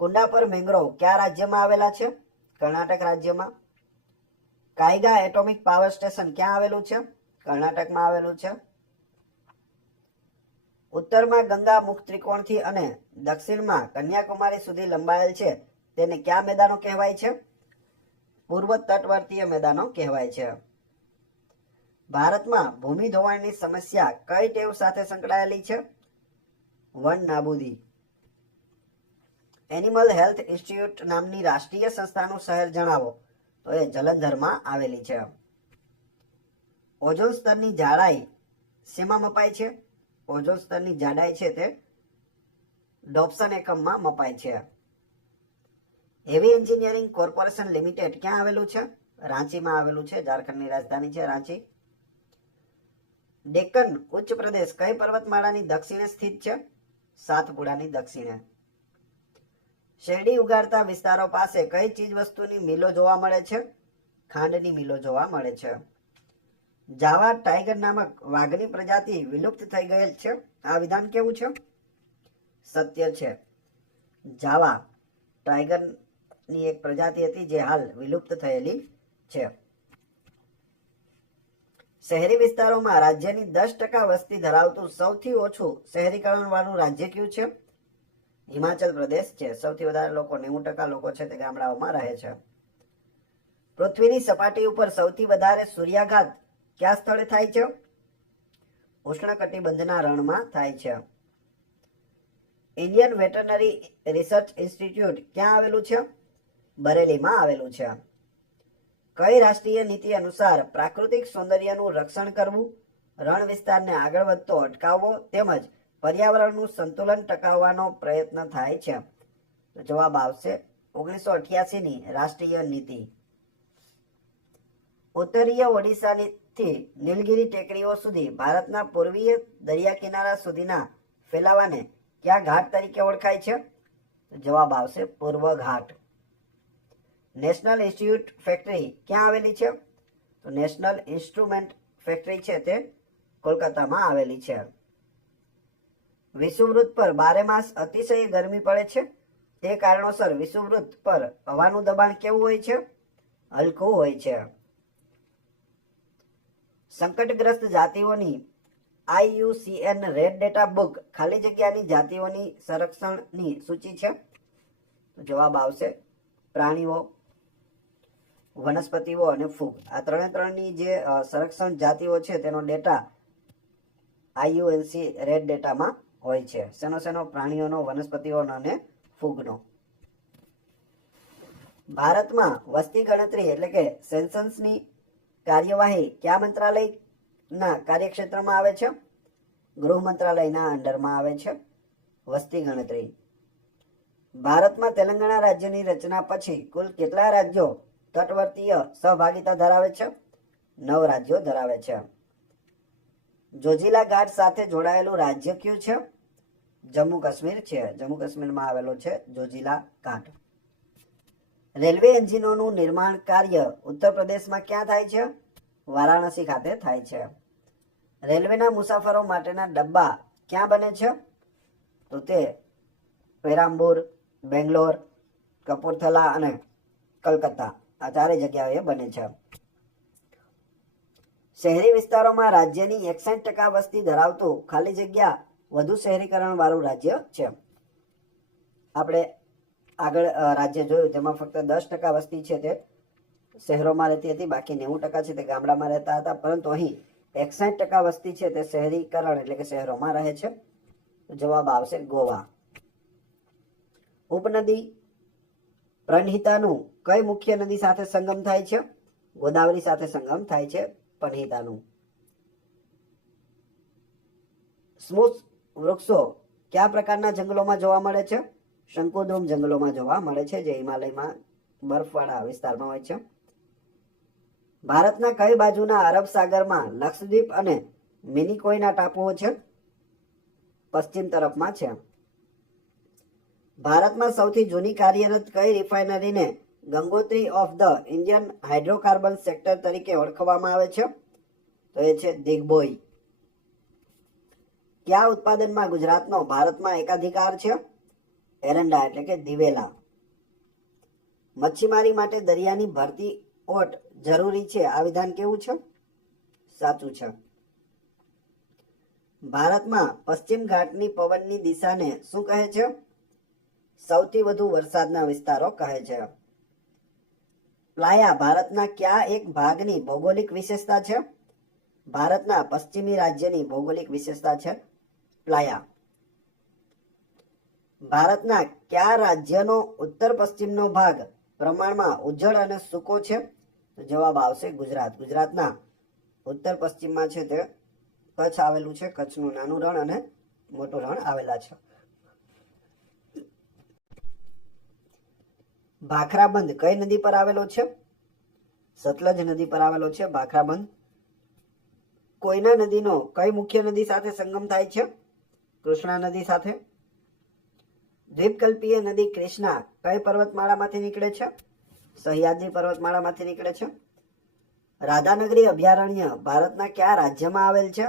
કુંડાપર મેંગ્રોવ કયા રાજ્યમાં આવેલા છે? કર્ણાટક રાજ્યમાં. કાયગા એટોમિક પાવર સ્ટેશન ક્યાં આવેલું છે? કર્ણાટકમાં આવેલું છે. ઉત્તરમાં ગંગા મુખ ત્રિકોણથી અને દક્ષિણમાં કન્યાકુમારી સુધી લંબાયેલ છે, તેને કયા મેદાનો કહેવાય છે? પૂર્વ તટવર્તીય મેદાનો કહેવાય છે. ભારતમાં ભૂમિ ધોવાણની સમસ્યા કઈ ટેવ સાથે સંકળાયેલી છે? વન નાબૂદી. એનિમલ હેલ્થ ઇન્સ્ટિટ્યૂટ નામની રાષ્ટ્રીય સંસ્થાનું શહેર જણાવો. તો એ જલંધરમાં આવેલી છે. ઓઝોન સ્તરની જાડાઈ શેમાં મપાય છે? ઓઝોન સ્તરની જાડાઈ છે તે ડોપ્સન એકમમાં મપાય છે. હેવી એન્જિનિયરિંગ કોર્પોરેશન લિમિટેડ ક્યાં આવેલું છે? રાંચીમાં આવેલું છે. ઝારખંડની રાજધાની છે રાંચી. ડેક્કન ઉચ્ચ પ્રદેશ કઈ પર્વતમાળાની દક્ષિણે સ્થિત છે? સાતપુડાની દક્ષિણે. શેરડી ઉગાડતા વિસ્તારો પાસે કઈ ચીજ વસ્તુની મિલો જોવા મળે છે? ખાંડની મિલો જોવા મળે છે. જાવા ટાઈગર નામક વાઘની પ્રજાતિ વિલુપ્ત થઈ ગયેલ છે. આ વિધાન કેવું છે? સત્ય છે. જાવા ટાઈગરની એક પ્રજાતિ હતી જે હાલ વિલુપ્ત થયેલી છે. શહેરી વિસ્તારોમાં રાજ્યની 10% વસ્તી ધરાવતું સૌથી ઓછું શહેરીકરણ વાળું રાજ્ય કયું છે? હિમાચલ પ્રદેશ છે. સૌથી વધારે લોકો 90% લોકો છે તે ગામડાઓમાં રહે છે. પૃથ્વીની સપાટી ઉપર સૌથી વધારે સૂર્યાઘાત કયા સ્થળે થાય છે? ઉષ્ણકટિબંધના રણમાં થાય છે. ઇન્ડિયન વેટરનરી રિસર્ચ ઇન્સ્ટિટ્યૂટ ક્યાં આવેલું છે? બરેલીમાં આવેલું છે. કઈ રાષ્ટ્રીય નીતિ અનુસાર પ્રાકૃતિક સૌંદર્યનું રક્ષણ કરવું, રણ વિસ્તારને આગળ વધતો અટકાવવો તેમજ પર્યાવરણનું સંતુલન ટકાવવાનો પ્રયત્ન થાય છે? તો જવાબ આવશે 1988ની રાષ્ટ્રીય નીતિ. ઉત્તરીય ઓડિશાથી નીલગિરી ટેકરીઓ સુધી ભારતના પૂર્વીય દરિયા કિનારા સુધીના ફેલાવાને કયા ઘાટ તરીકે ઓળખાય છે? જવાબ આવશે પૂર્વ ઘાટ. નેશનલ ઇન્સ્ટિટ્યૂટ ફેક્ટરી ક્યાં આવેલી છે? તો નેશનલ ઇન્સ્ટ્રુમેન્ટ ફેક્ટરી છે તે કોલકાતામાં આવેલી છે. વિષુવવૃત્ત પર 12 માસ અતિશય ગરમી પડે છે, તે કારણોસર વિષુવવૃત્ત પર હવાનું દબાણ કેવું હોય છે? હલકું હોય છે. સંકટગ્રસ્ત જાતિઓની IUCN રેડ ડેટા બુક ખાલી જગ્યાની જાતિઓની સંરક્ષણની સૂચિ છે. તો જવાબ આવશે પ્રાણીઓ. વનસ્પતિઓ અને ફૂગ. આ ત્રણની જે સંરક્ષણ જાતિઓ છે તેનો ડેટા IUCN રેડ ડેટામાં હોય છે. શેનો પ્રાણીઓનો, વનસ્પતિઓનો અને ફૂગનો. ભારતમાં વસ્તી ગણતરી એટલે કે સેન્સસની કાર્યવાહી કયા મંત્રાલયના કાર્યક્ષેત્રમાં આવે છે? ગૃહ મંત્રાલયના અંડરમાં આવે છે વસ્તી ગણતરી. ભારતમાં તેલંગાણા રાજ્યની રચના પછી કુલ કેટલા રાજ્યો તટવર્તીય સહભાગિતા ધરાવે છે? 9 રાજ્યો ધરાવે છે. જોજીલા ઘાટ સાથે જોડાયેલું રાજ્ય કયું છે? જમ્મુ કાશ્મીર છે. જમ્મુ કાશ્મીરમાં આવેલો છે જોજીલા ઘાટ. રેલવે એન્જિનોનું નિર્માણ કાર્ય ઉત્તર પ્રદેશમાં ક્યાં થાય છે? વારાણસી ખાતે થાય છે. રેલવેના મુસાફરો માટેના ડબ્બા ક્યાં બને છે? તો તે પેરામ્બૂર, બેંગ્લોર, કપૂરથલા અને કલકત્તા, આ 4 જગ્યાએ બને છે. શહેરી વિસ્તારોમાં રાજ્યની 61% વસ્તી ધરાવતું ખાલી જગ્યા વધુ શહેરીકરણ વાળું રાજ્ય છે. આપણે આગળ રાજ્ય જોયું તેમાં ફક્ત 10% વસ્તી છે તે શહેરોમાં રહેતી હતી, બાકી 90% છે તે ગામડામાં રહેતા હતા. પરંતુ અહીં 61% વસ્તી છે તે શહેરીકરણ એટલે કે શહેરોમાં રહે છે. જવાબ આવશે ગોવા. ઉપનદી પ્रणहिताનું કઈ મુખ્ય નદી સાથે સંગમ થાય છે? ગોદાવરી સાથે સંગમ થાય છે પ્रणहिताનું. સ્મૃત વૃક્ષો કયા પ્રકારના જંગલોમાં જોવા મળે છે? શંકુદ્રુમ જંગલોમાં જોવા મળે છે, જે હિમાલયમાં બરફવાળા વિસ્તારમાં હોય છે. ભારતના કઈ બાજુના અરબ સાગરમાં લક્ષદ્વીપ અને મિનિકોયના ટાપુઓ છે? પશ્ચિમ તરફમાં છે. ભારતમાં સૌથી જૂની કાર્યરત કઈ રિફાઇનરીને Gangotri of the Indian hydrocarbon sector તરીકે ઓળખવામાં આવે છે? તો એ છે દિગ્બોઈ. કયા ઉત્પાદનમાં ગુજરાતનો ભારતમાં એકાધિકાર છે? એરંડા એટલે કે દિવેલા. મચ્છીમારી માટે દરિયાની ભરતી ઓટ જરૂરી છે, આ વિધાન કેવું છે? સાચું છે. ભારતમાં પશ્ચિમ ઘાટની પવનની દિશાને શું કહે છે? સૌથી વધુ વરસાદના વિસ્તારો કહે છે. પ્લાયા ભારતના કયા એક ભાગની ભૌગોલિક વિશેષતા છે? ભારતના પશ્ચિમી રાજ્યની ભૌગોલિક વિશેષતા છે પ્લાયા. ભારતના કયા રાજ્યનો ઉત્તર પશ્ચિમનો ભાગ પ્રમાણમાં ઉજ્જડ અને સૂકો છે? તો જવાબ આવશે ગુજરાત. ગુજરાતના ઉત્તર પશ્ચિમમાં છે તે કચ્છ આવેલું છે. કચ્છનું નાનું રણ અને મોટું રણ આવેલા છે. ભાખરાબંધ કઈ નદી પર આવેલો છે? સતલજ નદી પર આવેલો છે ભાખરાબંધ. કોયના નદીનો કઈ મુખ્ય નદી સાથે સંગમ થાય છે? કૃષ્ણા નદી સાથે. દ્વીપકલ્પીય નદી કૃષ્ણા કઈ પર્વતમાળામાંથી નીકળે છે? સહ્યાદ્રી પર્વતમાળામાંથી નીકળે છે. રાધાનગરી અભયારણ્ય ભારતના કયા રાજ્યમાં આવેલ છે?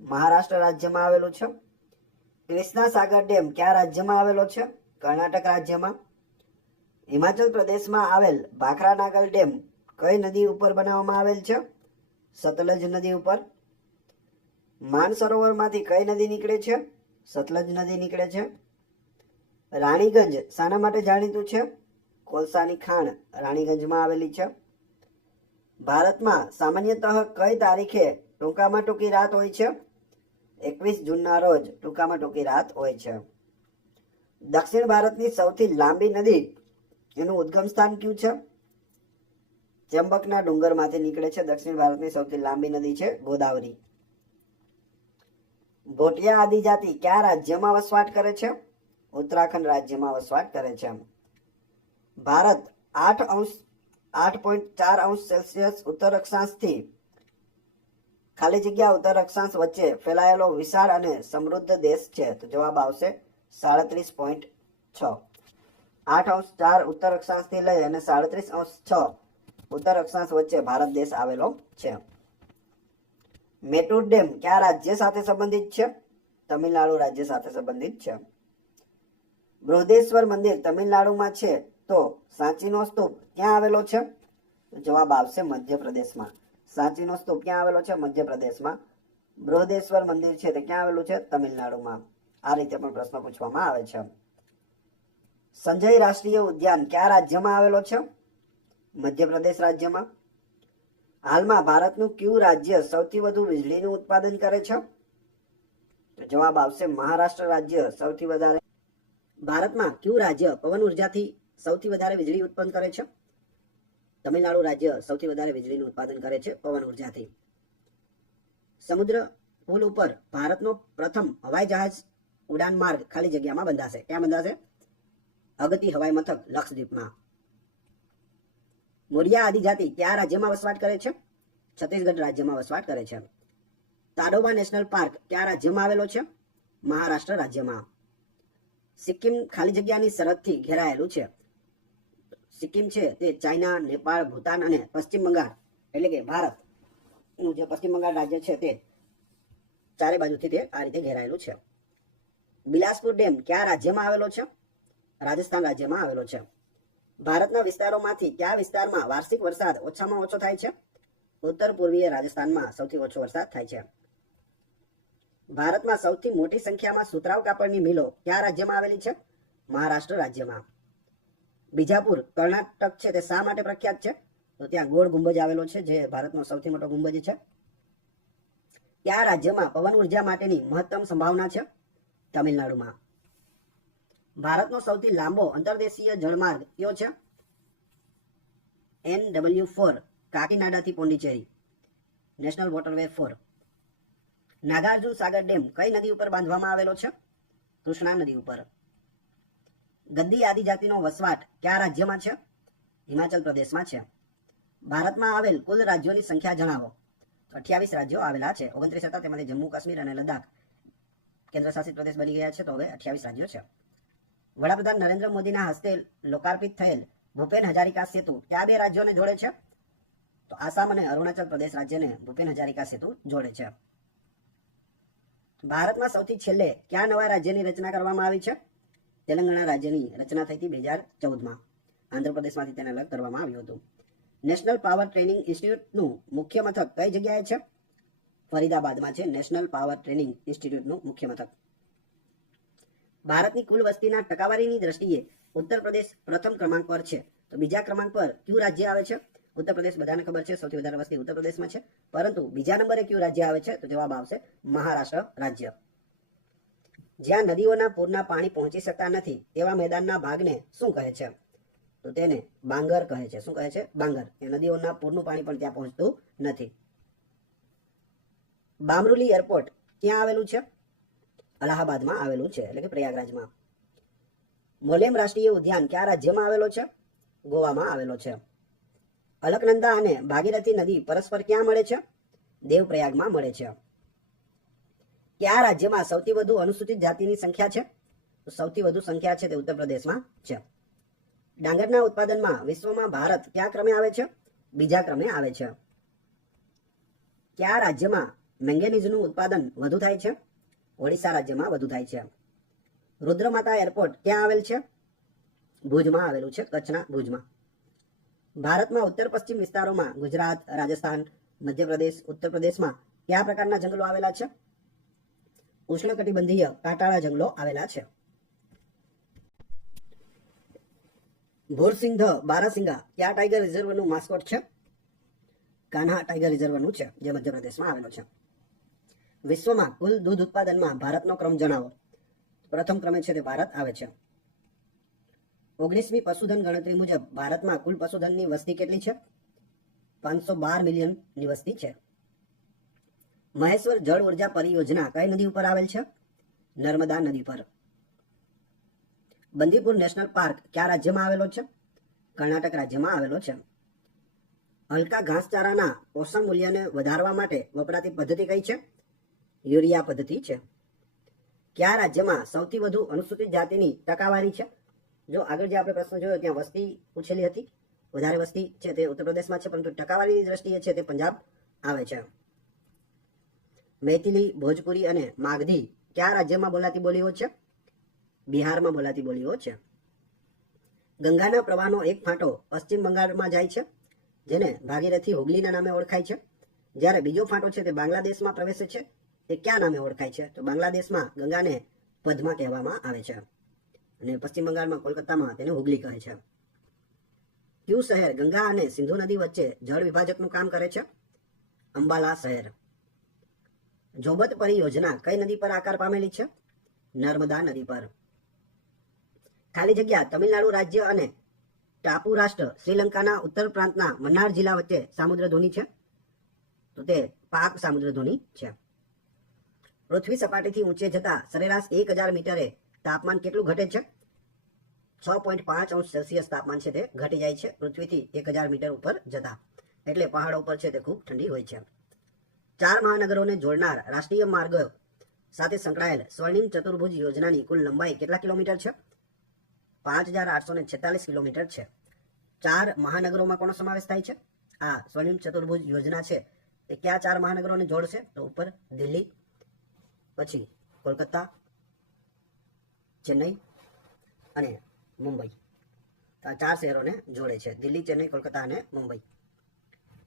મહારાષ્ટ્ર રાજ્યમાં આવેલું છે. કૃષ્ણા સાગર ડેમ કયા રાજ્યમાં આવેલો છે? કર્ણાટક રાજ્યમાં. હિમાચલ પ્રદેશમાં આવેલ ભાખરા નાગલ ડેમ કઈ નદી ઉપર બનાવવામાં આવેલ છે? સતલજ નદી ઉપર. માનસરોવરમાંથી કઈ નદી નીકળે છે? સતલજ નદી નીકળે છે. રાણીગંજ શાના માટે જાણીતું છે? કોલસાની ખાણ રાણીગંજમાં આવેલી છે. ભારતમાં સામાન્યતઃ કઈ તારીખે ટૂંકામાં ટૂંકી રાત હોય છે? 21 જૂનના રોજ ટૂંકામાં ટૂંકી રાત હોય છે. દક્ષિણ ભારતની સૌથી લાંબી નદી એનું ઉદ્ગમ સ્થાન કયું છે? ચંબકના ડુંગરમાંથી નીકળે છે. દક્ષિણ ભારતની સૌથી લાંબી નદી છે ગોદાવરી. ભોટિયા આદિજાતિ કયા રાજ્યમાં વસવાટ કરે છે? ઉત્તરાખંડ રાજ્યમાં વસવાટ કરે છે. ભારત 8.4 સેલ્સિયસ ઉત્તર અક્ષાંશથી ખાલી જગ્યા ઉત્તર અક્ષાંશ વચ્ચે ફેલાયેલો વિશાળ અને સમૃદ્ધ દેશ છે. તો જવાબ આવશે 37.6. 8.4 ઉત્તર અક્ષાંશથી લઈ અને 37.6 ઉત્તર અક્ષાંશ વચ્ચે ભારત દેશ આવેલો છે. મેટુર ડેમ કયા રાજ્ય સાથે સંબંધિત છે? તમિલનાડુ રાજ્ય સાથે સંબંધિત છે. બૃહદેશ્વર મંદિર તમિલનાડુમાં છે, તો સાંચીનો સ્તૂપ ક્યાં આવેલો છે? જવાબ આવશે મધ્યપ્રદેશમાં. સાંચીનો સ્તૂપ ક્યાં આવેલો છે? મધ્યપ્રદેશમાં. બૃહદેશ્વર મંદિર છે તે ક્યાં આવેલું છે? તમિલનાડુમાં. આ રીતે પણ પ્રશ્ન પૂછવામાં આવે છે. સંજય રાષ્ટ્રીય ઉદ્યાન કયા રાજ્યમાં આવેલો છે? મધ્યપ્રદેશ રાજ્યમાં. હાલમાં ભારતનું કયું રાજ્ય સૌથી વધુ વીજળીનું ઉત્પાદન કરે છે? તો જવાબ આવશે મહારાષ્ટ્ર રાજ્ય સૌથી વધારે. ભારતમાં કયું રાજ્ય પવન ઉર્જાથી સૌથી વધારે વીજળી ઉત્પન્ન કરે છે? તમિલનાડુ રાજ્ય સૌથી વધારે વીજળીનું ઉત્પાદન કરે છે પવન ઉર્જાથી. સમુદ્ર પુલ ઉપર ભારતનો પ્રથમ હવાઈ જહાજ ઉડાન માર્ગ ખાલી જગ્યામાં બંધાશે. ક્યાં બંધાશે? અગતી હવાઈ મથક, લક્ષદ્વીપમાં. મોરિયા આદિજાતિ કયા રાજ્યમાં વસવાટ કરે છે? છત્તીસગઢ રાજ્યમાં વસવાટ કરે છે. તાડોબા નેશનલ પાર્ક કયા રાજ્યમાં આવેલો છે? મહારાષ્ટ્ર રાજ્યમાં. સિક્કિમ ખાલી જગ્યાની સરહદથી ઘેરાયેલું છે. સિક્કિમ છે તે ચાઇના, નેપાળ, ભૂતાન અને પશ્ચિમ બંગાળ એટલે કે ભારતનું જે પશ્ચિમ બંગાળ રાજ્ય છે તે ચારે બાજુથી તે આ રીતે ઘેરાયેલું છે. બિલાસપુર ડેમ કયા રાજ્યમાં આવેલો છે? રાજસ્થાન રાજ્યમાં આવેલો છે. ભારતના વિસ્તારોમાંથી કયા વિસ્તારમાં વાર્ષિક વરસાદ ઓછામાં ઓછો થાય છે? ઉત્તર પૂર્વીય રાજસ્થાનમાં સૌથી ઓછો વરસાદ થાય છે. ભારતમાં સૌથી મોટી સંખ્યામાં સુતરાઉ કાપડની મિલો કયા રાજ્યમાં આવેલી છે? મહારાષ્ટ્ર રાજ્યમાં. બીજાપુર કર્ણાટક છે તે શા માટે પ્રખ્યાત છે? તો ત્યાં ગોળ ગુંબજ આવેલો છે જે ભારતનો સૌથી મોટો ગુંબજ છે. કયા રાજ્યમાં પવન ઉર્જા માટેની મહત્તમ સંભાવના છે? તમિલનાડુમાં. ભારતનો સૌથી લાંબો અંતર્દેશીય જળમાર્ગ કયો છે? NW4 કાકીનાડાથી Pondicherry, national waterway 4. Nagarjun Sagar dam કઈ નદી ઉપર બાંધવામાં આવેલો છે? કૃષ્ણા નદી ઉપર. ગદ્દી આદિજાતિનો વસવાટ કયા રાજ્યમાં છે? હિમાચલ પ્રદેશમાં છે. ભારતમાં આવેલ કુલ રાજ્યોની સંખ્યા જણાવો. 28 રાજ્યો આવેલા છે. 29 હતા તેમાંથી જમ્મુ કાશ્મીર અને લદ્દાખ કેન્દ્ર શાસિત પ્રદેશ બની ગયા છે, તો હવે 28 રાજ્યો છે. વડાપ્રધાન નરેન્દ્ર મોદીના હસ્તે લોકાર્પિત થયેલ ભૂપેન હજારિકા સેતુ કયા બે રાજ્યોને જોડે છે? તો આસામ અને અરુણાચલ પ્રદેશ રાજ્યને ભૂપેન હજારિકા સેતુ જોડે છે. ભારતમાં સૌથી છેલ્લે કયા નવા રાજ્યની રચના કરવામાં આવી છે? તેલંગાણા રાજ્યની રચના થઈ હતી 2014માં. આંધ્રપ્રદેશમાંથી તેને અલગ કરવામાં આવ્યું હતું. નેશનલ પાવર ટ્રેનિંગ ઇન્સ્ટિટ્યૂટનું મુખ્ય મથક કઈ જગ્યાએ છે? ફરીદાબાદમાં છે નેશનલ પાવર ટ્રેનિંગ ઇન્સ્ટિટ્યૂટનું મુખ્ય મથક. ભારતની કુલ વસ્તીના ટકાવારીની દ્રષ્ટિએ ઉત્તર પ્રદેશ પ્રથમ ક્રમાંક પર છે, તો બીજા ક્રમાંક પર કયું રાજ્ય આવે છે? ઉત્તર પ્રદેશ બધાને ખબર છે સૌથી વધારે વસ્તી ઉત્તર પ્રદેશમાં છે, પરંતુ બીજા નંબરે કયું રાજ્ય આવે છે? તો જવાબ આવશે મહારાષ્ટ્ર રાજ્ય. જ્યાં નદીઓના પૂરના પાણી પહોંચી શકતા નથી એવા મેદાનના ભાગને શું કહે છે? તો તેને બાંગર કહે છે. શું કહે છે? બાંગર. એ નદીઓના પૂરનું પાણી પણ ત્યાં પહોંચતું નથી. બામરુલી એરપોર્ટ ક્યાં આવેલું છે? અલ્હાબાદમાં આવેલું છે, એટલે કે પ્રયાગરાજમાં. મોલેમ રાષ્ટ્રીય ઉદ્યાન કયા રાજ્યમાં આવેલો છે? ગોવામાં આવેલો છે. અલકનંદા અને ભાગીરથી નદી પરસ્પર ક્યાં મળે છે? દેવપ્રયાગમાં મળે છે. કયા રાજ્યમાં સૌથી વધુ અનુસૂચિત જાતિની સંખ્યા છે? તો સૌથી વધુ સંખ્યા છે તે ઉત્તર પ્રદેશમાં છે. ડાંગરના ઉત્પાદનમાં વિશ્વમાં ભારત કયા ક્રમે આવે છે? બીજા ક્રમે આવે છે. કયા રાજ્યમાં મેંગેનીઝનું ઉત્પાદન વધુ થાય છે? ઓડિશા રાજ્યમાં વધુ થાય છે. રુદ્રમાતા એરપોર્ટ ક્યાં આવેલ છે? ભુજમાં આવેલું છે, કચ્છના ભુજમાં. ભારતમાં ઉત્તર પશ્ચિમ વિસ્તારોમાં ગુજરાત, રાજસ્થાન, મધ્યપ્રદેશ, ઉત્તર પ્રદેશમાં કયા પ્રકારના જંગલો આવેલા છે? ઉષ્ણકટિબંધીય કાંટાળા જંગલો આવેલા છે. ભોરસિંઘ બારાસિંગા કયા ટાઈગર રિઝર્વનું માસ્કોટ છે? કાન્હા ટાઈગર રિઝર્વનું છે, જે મધ્યપ્રદેશમાં આવેલો છે. વિશ્વમાં કુલ દૂધ ઉત્પાદનમાં ભારતનો ક્રમ જણાવો. પ્રથમ ક્રમે છે તે ભારત આવે છે. 19મી પશુધન ગણતરી મુજબ ભારતમાં કુલ પશુધનની વસ્તી કેટલી છે? 512 મિલિયનની વસ્તી છે. મહેશ્વર જળ ઉર્જા પરિયોજના કઈ નદી ઉપર આવેલ છે? નર્મદા નદી પર. બંદીપુર નેશનલ પાર્ક કયા રાજ્યમાં આવેલો છે? કર્ણાટક રાજ્યમાં આવેલો છે. હલકા ઘાસચારાના પોષણ મૂલ્યને વધારવા માટે વપરાતી પદ્ધતિ કઈ છે? યુરિયા પદ્ધતિ છે. કયા રાજ્યમાં સૌથી વધુ અનુસૂચિત જાતિની ટકાવારી છે? જો આગળ જે આપણે પ્રશ્ન જોયો ત્યાં વસ્તી પૂછેલી હતી, વધારે વસ્તી છે તે ઉત્તર પ્રદેશમાં છે, પરંતુ ટકાવારીની દ્રષ્ટિએ છે તે પંજાબ આવે છે. મૈથિલી, ભોજપુરી અને માગધી કયા રાજ્યમાં બોલાતી બોલીઓ છે? બિહારમાં બોલાતી બોલીઓ છે. ગંગાના પ્રવાહનો એક ફાંટો પશ્ચિમ બંગાળમાં જાય છે, જેને ભાગીરથી હુગલીના નામે ઓળખાય છે. જ્યારે બીજો ફાંટો છે તે બાંગ્લાદેશમાં પ્રવેશે છે, તે કયા નામે ઓળખાય છે? તો બાંગ્લાદેશમાં ગંગાને પદ્મા કહેવામાં આવે છે અને પશ્ચિમ બંગાળમાં કોલકાતામાં તેને હુગલી કહે છે. કયું શહેર ગંગા અને સિંધુ નદી વચ્ચે જળ વિભાજકનું કામ કરે છે? અંબાલા શહેર. જોબત પરિયોજના કઈ નદી પર આકાર પામેલી છે? નર્મદા નદી પર. ખાલી જગ્યા તમિલનાડુ રાજ્ય અને ટાપુ રાષ્ટ્ર શ્રીલંકાના ઉત્તર પ્રાંતના મન્નાર જિલ્લા વચ્ચે સામુદ્ર ધોની છે? તો તે પાક સામુદ્ર ધોની છે. પૃથ્વી સપાટીથી ઊંચે જતા સરેરાશ 1000 મીટરે તાપમાન કેટલું ઘટે છે? 6.5 અંશ સેલ્સિયસ તાપમાન છે તે ઘટી જાય છે પૃથ્વીથી 1000 મીટર ઉપર જતા. એટલે પહાડો ઉપર છે તે ખૂબ ઠંડી હોય છે. 4 મહાનગરોને જોડનાર રાષ્ટ્રીય માર્ગ સાથે સંકળાયેલ સ્વર્ણિમ ચતુર્ભુજ યોજનાની કુલ લંબાઈ કેટલા કિલોમીટર છે? 5846 કિલોમીટર છે. 4 મહાનગરોમાં કોનો સમાવેશ થાય છે? આ સ્વર્ણિમ ચતુર્ભુજ યોજના છે એ કયા 4 મહાનગરોને જોડશે? તો ઉપર દિલ્હી, પછી કોલકાતા, ચેન્નઈ અને મુંબઈ. આ 4 શહેરોને જોડે છે. દિલ્હી, ચેન્નઈ, કોલકાતા અને મુંબઈ.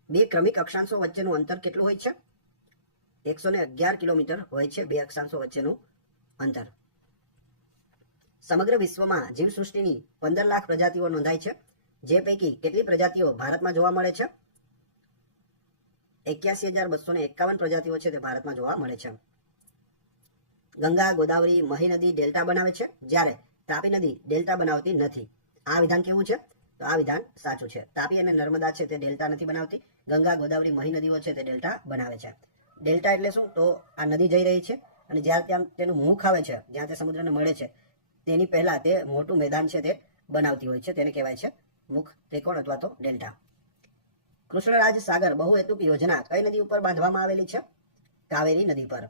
2 ક્રમિક અક્ષાંશો વચ્ચેનું અંતર કેટલું હોય છે? 111 કિલોમીટર હોય છે 2 અક્ષાંશો વચ્ચેનું અંતર. સમગ્ર વિશ્વમાં જીવસૃષ્ટિની 15 લાખ પ્રજાતિઓ નોંધાય છે, જે પૈકી કેટલી પ્રજાતિઓ ભારતમાં જોવા મળે છે? 81,251 પ્રજાતિઓ છે તે ભારતમાં જોવા મળે છે. ગંગા, ગોદાવરી, મહી નદી ડેલ્ટા બનાવે છે, જ્યારે તાપી નદી ડેલ્ટા બનાવતી નથી. આ વિધાન કેવું છે? તો આ વિધાન સાચું છે. તાપી અને નર્મદા છે તે ડેલ્ટા નથી બનાવતી. ગંગા, ગોદાવરી, મહી નદીઓ છે તે ડેલ્ટા બનાવે છે. ડેલ્ટા એટલે શું? તો આ નદી જઈ રહી છે અને જ્યારે ત્યાં તેનું મુખ આવે છે, જ્યાં તે સમુદ્રને મળે છે, તેની પહેલા તે મોટું મેદાન છે તે બનાવતી હોય છે. તેને કહેવાય છે મુખ ત્રિકોણ અથવા તો ડેલ્ટા. કૃષ્ણરાજ સાગર બહુહેતુક યોજના કઈ નદી ઉપર બાંધવામાં આવેલી છે? કાવેરી નદી પર.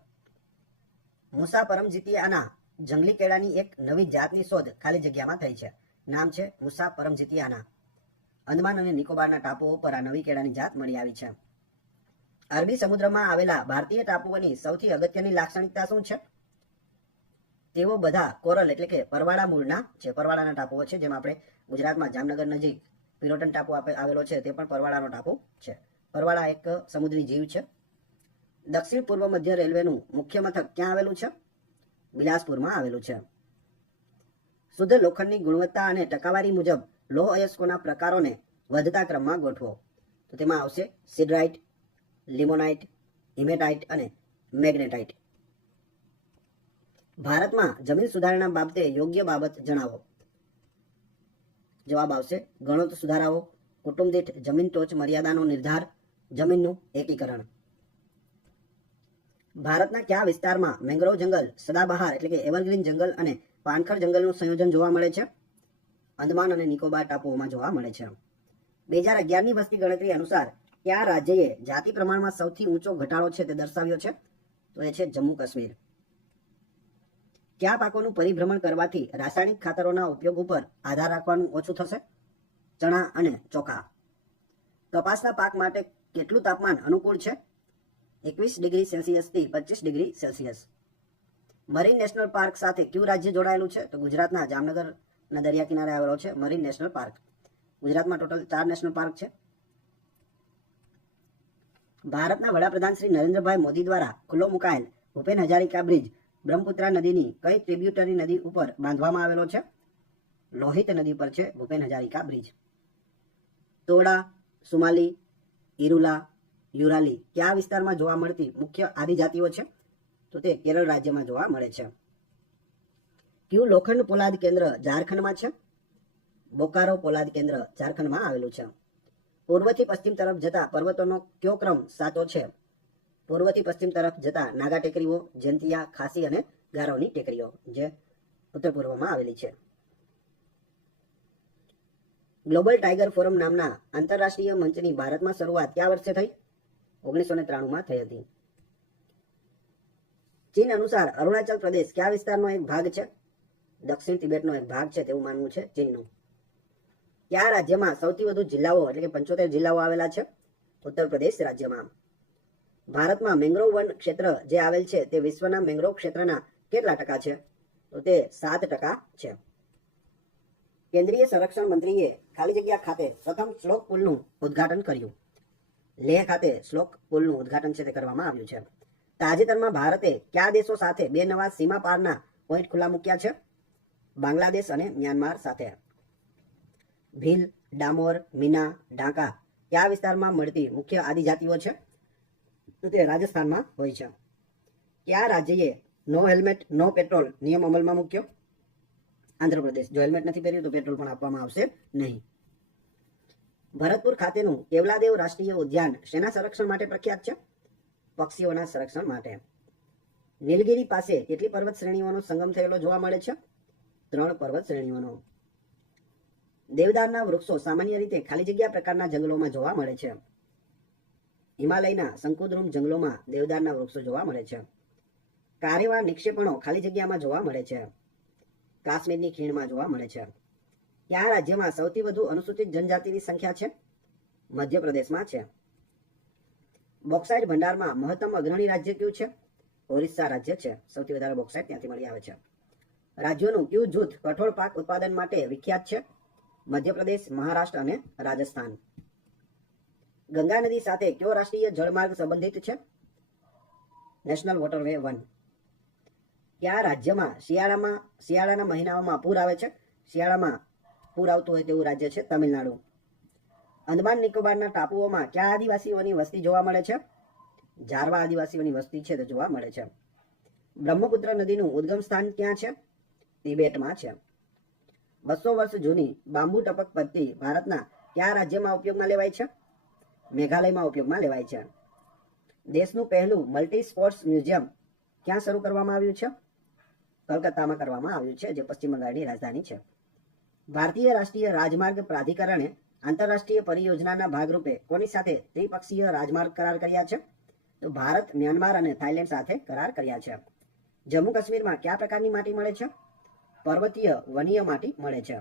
મુસા પરમજીતિયાના જંગલી કેળાની એક નવી જાતની શોધ ખાલી જગ્યામાં થઈ છે. નામ છે મુસા પરમજીતિયાના. અંદમાન અને નિકોબારના ટાપુઓ પર આ નવી કેળાની જાત મળી આવી છે. અરબી સમુદ્રમાં આવેલા ભારતીય ટાપુઓની સૌથી અગત્યની લાક્ષણિકતા શું છે? તેઓ બધા કોરલ એટલે કે પરવાળા મૂળના છે. પરવાળાના ટાપુઓ છે, જેમાં આપણે ગુજરાતમાં જામનગર નજીક પિરોટન ટાપુ આવેલો છે, તે પણ પરવાળાનો ટાપુ છે. પરવાળા એક સમુદ્રી જીવ છે. દક્ષિણ પૂર્વ મધ્ય રેલવેનું મુખ્ય મથક ક્યાં આવેલું છે? બિલાસપુરમાં આવેલું છે. શુદ્ધ લોખંડની ગુણવત્તા અને ટકાવારી મુજબ લોહ અયસ્કોના પ્રકારોને વધતા ક્રમમાં ગોઠવો. તો તેમાં આવશે સિડરાઇટ, લિમોનાઇટ, હિમેટાઇટ અને મેગ્નેટાઇટ. ભારતમાં જમીન સુધારણા બાબતે યોગ્ય બાબત જણાવો. જવાબ આવશે ગણોત સુધારાઓ, કુટુંબ દીઠ જમીન ટોચ મર્યાદાનો નિર્ધાર, જમીનનું એકીકરણ. ભારતના કયા વિસ્તારમાં મેંગ્રોવ જંગલ, સદાબહાર એટલે કે એવરગ્રીન જંગલ અને પાનખર જંગલનું સંયોજન જોવા મળે છે? અંદમાન અને નિકોબાર ટાપુઓમાં જોવા મળે છે. 2011ની વસ્તી ગણતરી અનુસાર કયા રાજ્યએ જાતિ પ્રમાણમાં સૌથી ઊંચો ઘટાડો છે તે દર્શાવ્યો છે? તો એ છે જમ્મુ કાશ્મીર. કયા પાકોનું પરિભ્રમણ કરવાથી રાસાયણિક ખાતરોના ઉપયોગ ઉપર આધાર રાખવાનું ઓછું થશે? ચણા અને ચોખા. કપાસના પાક માટે કેટલું તાપમાન અનુકૂળ છે? 21 ડિગ્રી સેલ્સિયસથી 25 degree Celsius. Marine national park સાથે કયું રાજ્ય જોડાયેલું છે? તો ગુજરાતના જામનગરના દરિયા કિનારે આવેલો છે મરીન નેશનલ પાર્ક. ગુજરાતમાં ટોટલ 4 નેશનલ પાર્ક છે. ભારતના વડાપ્રધાન શ્રી નરેન્દ્રભાઈ મોદી દ્વારા ખુલ્લો મુકાયેલ ભૂપેન હજારિકા બ્રિજ બ્રહ્મપુત્રા નદીની કઈ ટ્રિબ્યુટરી નદી ઉપર બાંધવામાં આવેલો છે? લોહિત નદી પર છે ભૂપેન હજારિકા બ્રિજ. તોડા, સુમાલી, ઇરુલા, યુરાલી કયા વિસ્તારમાં જોવા મળતી મુખ્ય આદિજાતિઓ છે? તો તે કેરળ રાજ્યમાં જોવા મળે છે. કયું લોખંડ પોલાદ કેન્દ્ર ઝારખંડમાં છે? બોકારો પોલાદ કેન્દ્ર ઝારખંડમાં આવેલું છે. પૂર્વથી પશ્ચિમ તરફ જતા પર્વતોનો કયો ક્રમ સાચો છે? પૂર્વથી પશ્ચિમ તરફ જતા નાગા ટેકરીઓ, જયંતિયા, ખાસી અને ગારોની ટેકરીઓ જે ઉત્તર પૂર્વમાં આવેલી છે. ગ્લોબલ ટાઈગર ફોરમ નામના આંતરરાષ્ટ્રીય મંચની ભારતમાં શરૂઆત કયા વર્ષે થઈ? 1993માં થઈ હતી. ચીન અનુસાર અરુણાચલ પ્રદેશ કયા વિસ્તારનો એક ભાગ છે? દક્ષિણ તિબેટનો એક ભાગ છે તેવું માનવું છે ચીનનું. કયા રાજ્યમાં સૌથી વધુ જિલ્લાઓ એટલે કે 75 જિલ્લાઓ આવેલા છે? ઉત્તર પ્રદેશ રાજ્યમાં. ભારતમાં મેંગ્રોવ વન ક્ષેત્ર જે આવેલ છે તે વિશ્વના મેંગ્રોવ ક્ષેત્રના કેટલા ટકા છે? તો તે 7% છે. કેન્દ્રીય સંરક્ષણ મંત્રીએ ખાલી જગ્યા ખાતે પ્રથમ શ્લોક પુલનું ઉદ્ઘાટન કર્યું. લેહ ખાતે શ્લોક પુલનું ઉદ્ઘાટન છે તે કરવામાં આવ્યું છે. તાજેતરમાં ભારતે કયા દેશો સાથે 2 નવા સીમા પારના પોઈન્ટ ખુલ્લા મૂક્યા છે? બાંગ્લાદેશ અને મ્યાનમાર સાથે. ભીલ, ડામોર, મીના, ઢાકા કયા વિસ્તારમાં મળતી મુખ્ય આદિજાતિઓ છે? તો તે રાજસ્થાનમાં હોય છે. કયા રાજ્યએ નો હેલ્મેટ નો પેટ્રોલ નિયમ અમલમાં મૂક્યો? આંધ્રપ્રદેશ. જો હેલ્મેટ નથી પહેર્યું તો પેટ્રોલ પણ આપવામાં આવશે નહીં. ભરતપુર ખાતેનું કેવલાદેવ રાષ્ટ્રીય ઉદ્યાન શેના સંરક્ષણ માટે પ્રખ્યાત છે? પક્ષીઓના સંરક્ષણ માટે. નીલગિરી પાસે કેટલી પર્વત શ્રેણીઓનો સંગમ થયેલો જોવા મળે છે? 3 પર્વત શ્રેણીઓનો. દેવદારના વૃક્ષો સામાન્ય રીતે ખાલી જગ્યા પ્રકારના જંગલોમાં જોવા મળે છે. હિમાલયના શંકુદ્રુમ જંગલોમાં દેવદારના વૃક્ષો જોવા મળે છે. કારેવા નિક્ષેપણો ખાલી જગ્યામાં જોવા મળે છે. કાશ્મીરની ખીણમાં જોવા મળે છે. કયા રાજ્યમાં સૌથી વધુ અનુસૂચિત જનજાતિની સંખ્યા છે? મધ્યપ્રદેશમાં છે. બોક્સાઇટ ભંડારમાં મહત્તમ અગ્રણી રાજ્ય કયું છે? ઓરિસ્સા રાજ્ય છે. સૌથી વધારે બોક્સાઇટ ત્યાંથી મળી આવે છે. રાજ્યોનું કયું જૂથ કઠોળ પાક ઉત્પાદન માટે વિખ્યાત છે? મધ્યપ્રદેશ, મહારાષ્ટ્ર અને રાજસ્થાન. ગંગા નદી સાથે કયો રાષ્ટ્રીય જળમાર્ગ સંબંધિત છે? National waterway 1. કયા રાજ્યમાં શિયાળાના મહિનાઓમાં પૂર આવે છે? શિયાળામાં પૂર આવતું હોય તેવું રાજ્ય છે તમિલનાડુ. અંદમાન નિકોબારના ટાપુઓમાં કયા આદિવાસીઓની વસ્તી જોવા મળે છે? જારવા આદિવાસીઓની વસ્તી છે તે જોવા મળે છે. બ્રહ્મપુત્ર નદીનું ઉદ્ગમ સ્થાન ક્યાં છે? તિબેટમાં છે. 200 વર્ષ જૂની બાંબુ ટપક પદ્ધતિ ભારતના કયા રાજ્યમાં ઉપયોગમાં લેવાય છે? મેઘાલયમાં ઉપયોગમાં લેવાય છે. દેશનું પહેલું મલ્ટી સ્પોર્ટ્સ મ્યુઝિયમ ક્યાં શરૂ કરવામાં આવ્યું છે? કલકત્તામાં કરવામાં આવ્યું છે, જે પશ્ચિમ બંગાળની રાજધાની છે. ભારતીય રાષ્ટ્રીય રાજમાર્ગ પ્રાધિકરણે આંતરરાષ્ટ્રીય પરિયોજનાના ભાગરૂપે કોની સાથે ત્રિપક્ષીય રાજમાર્ગ કરાર કર્યા છે? તો ભારત, મ્યાનમાર અને થાઇલેન્ડ સાથે કરાર કર્યા છે. જમ્મુ કાશ્મીરમાં કયા પ્રકારની માટી મળે છે? પર્વતીય વનીય માટી મળે છે.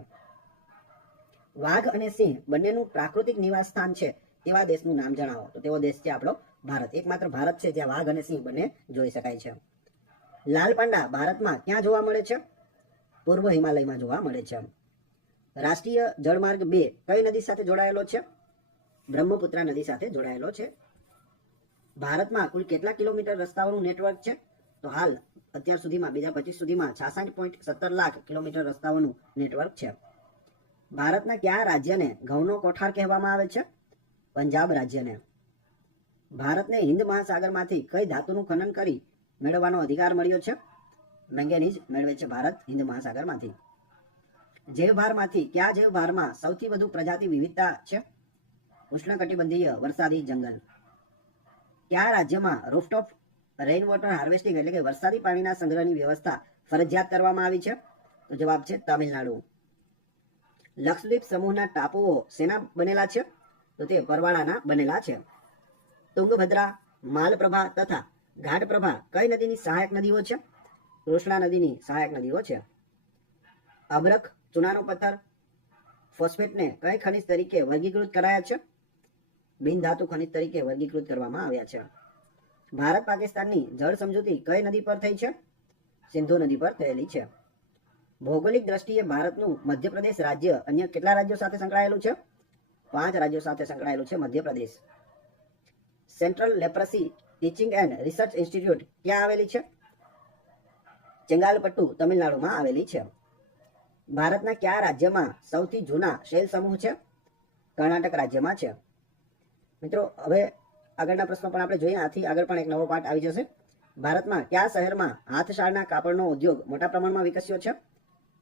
વાઘ અને સિંહ બંનેનું પ્રાકૃતિક નિવાસ સ્થાન છે તેવા દેશનું નામ જણાવો. તો તેવો દેશ છે આપણો ભારત. એકમાત્ર ભારત છે જ્યાં વાઘ અને સિંહ બંને જોઈ શકાય છે. લાલ પાંડા ભારતમાં ક્યાં જોવા મળે છે? પૂર્વ હિમાલયમાં જોવા મળે છે. રાષ્ટ્રીય જળમાર્ગ 2 કઈ નદી સાથે જોડાયેલો છે? બ્રહ્મપુત્રા નદી સાથે જોડાયેલો છે. ભારતમાં કુલ કેટલા કિલોમીટર રસ્તાઓનું નેટવર્ક છે? તો હાલ અત્યાર સુધીમાં 2025 સુધીમાં 66.17 લાખ કિલોમીટર રસ્તાઓનું નેટવર્ક છે. ભારતના કયા રાજ્યને ઘઉંનો કોઠાર કહેવામાં આવે છે? પંજાબ રાજ્યને. ભારતને હિન્દ મહાસાગરમાંથી કઈ ધાતુનું ખનન કરી મેળવવાનો અધિકાર મળ્યો છે? મેંગેનીઝ મેળવે છે ભારત હિન્દ મહાસાગરમાંથી. જૈવભારમાંથી કયા જૈવભારમાં સૌથી વધુ પ્રજાતિ વિવિધતા છે? ઉષ્ણકટિબંધીય વરસાદી જંગલ. કયા રાજ્યમાં રૂફટોપ રેઇન વોટર હાર્વેસ્ટિંગ એટલે કે વરસાદી પાણીના સંગ્રહની વ્યવસ્થા ફરજિયાત કરવામાં આવી છે? તો જવાબ છે તમિલનાડુ. લક્ષદ્વીપ સમૂહના ટાપુઓ શેના બનેલા છે? તો તે પરવાળાના બનેલા છે. તુંગભદ્રા, માલપ્રભા તથા ઘાટપ્રભા કઈ નદીની સહાયક નદીઓ છે? કૃષ્ણા નદીની સહાયક નદીઓ છે. અબરખ, ચૂનાનો પથ્થર, ફોસ્ફેટને કઈ ખનિજ તરીકે વર્ગીકૃત કરાયા છે? બિનધાતુ ખનિજ તરીકે વર્ગીકૃત કરવામાં આવ્યા છે. ભારત પાકિસ્તાનની જળ સમજૂતી કઈ નદી પર થઈ છે? સિંધુ નદી પર થયેલી છે. ભૌગોલિક દ્રષ્ટિએ ભારતનું મધ્યપ્રદેશ રાજ્ય અન્ય કેટલા રાજ્યો સાથે સંકળાયેલું છે? 5 રાજ્યો સાથે સંકળાયેલું છે Madhya Pradesh. Central leprosy teaching and research institute ક્યાં આવેલી છે? ચેંગાલપટ્ટુ તમિલનાડુમાં આવેલી છે. ભારતના કયા રાજ્યમાં સૌથી જૂના શૈલ સમૂહ છે? કર્ણાટક રાજ્યમાં છે. મિત્રો હવે આગળના પ્રશ્નો પણ આપણે જોઈએ. આથી આગળ પણ એક નવો પાઠ આવી જશે. ભારતમાં કયા શહેરમાં હાથશાળના કાપડનો ઉદ્યોગ મોટા પ્રમાણમાં વિકસ્યો છે?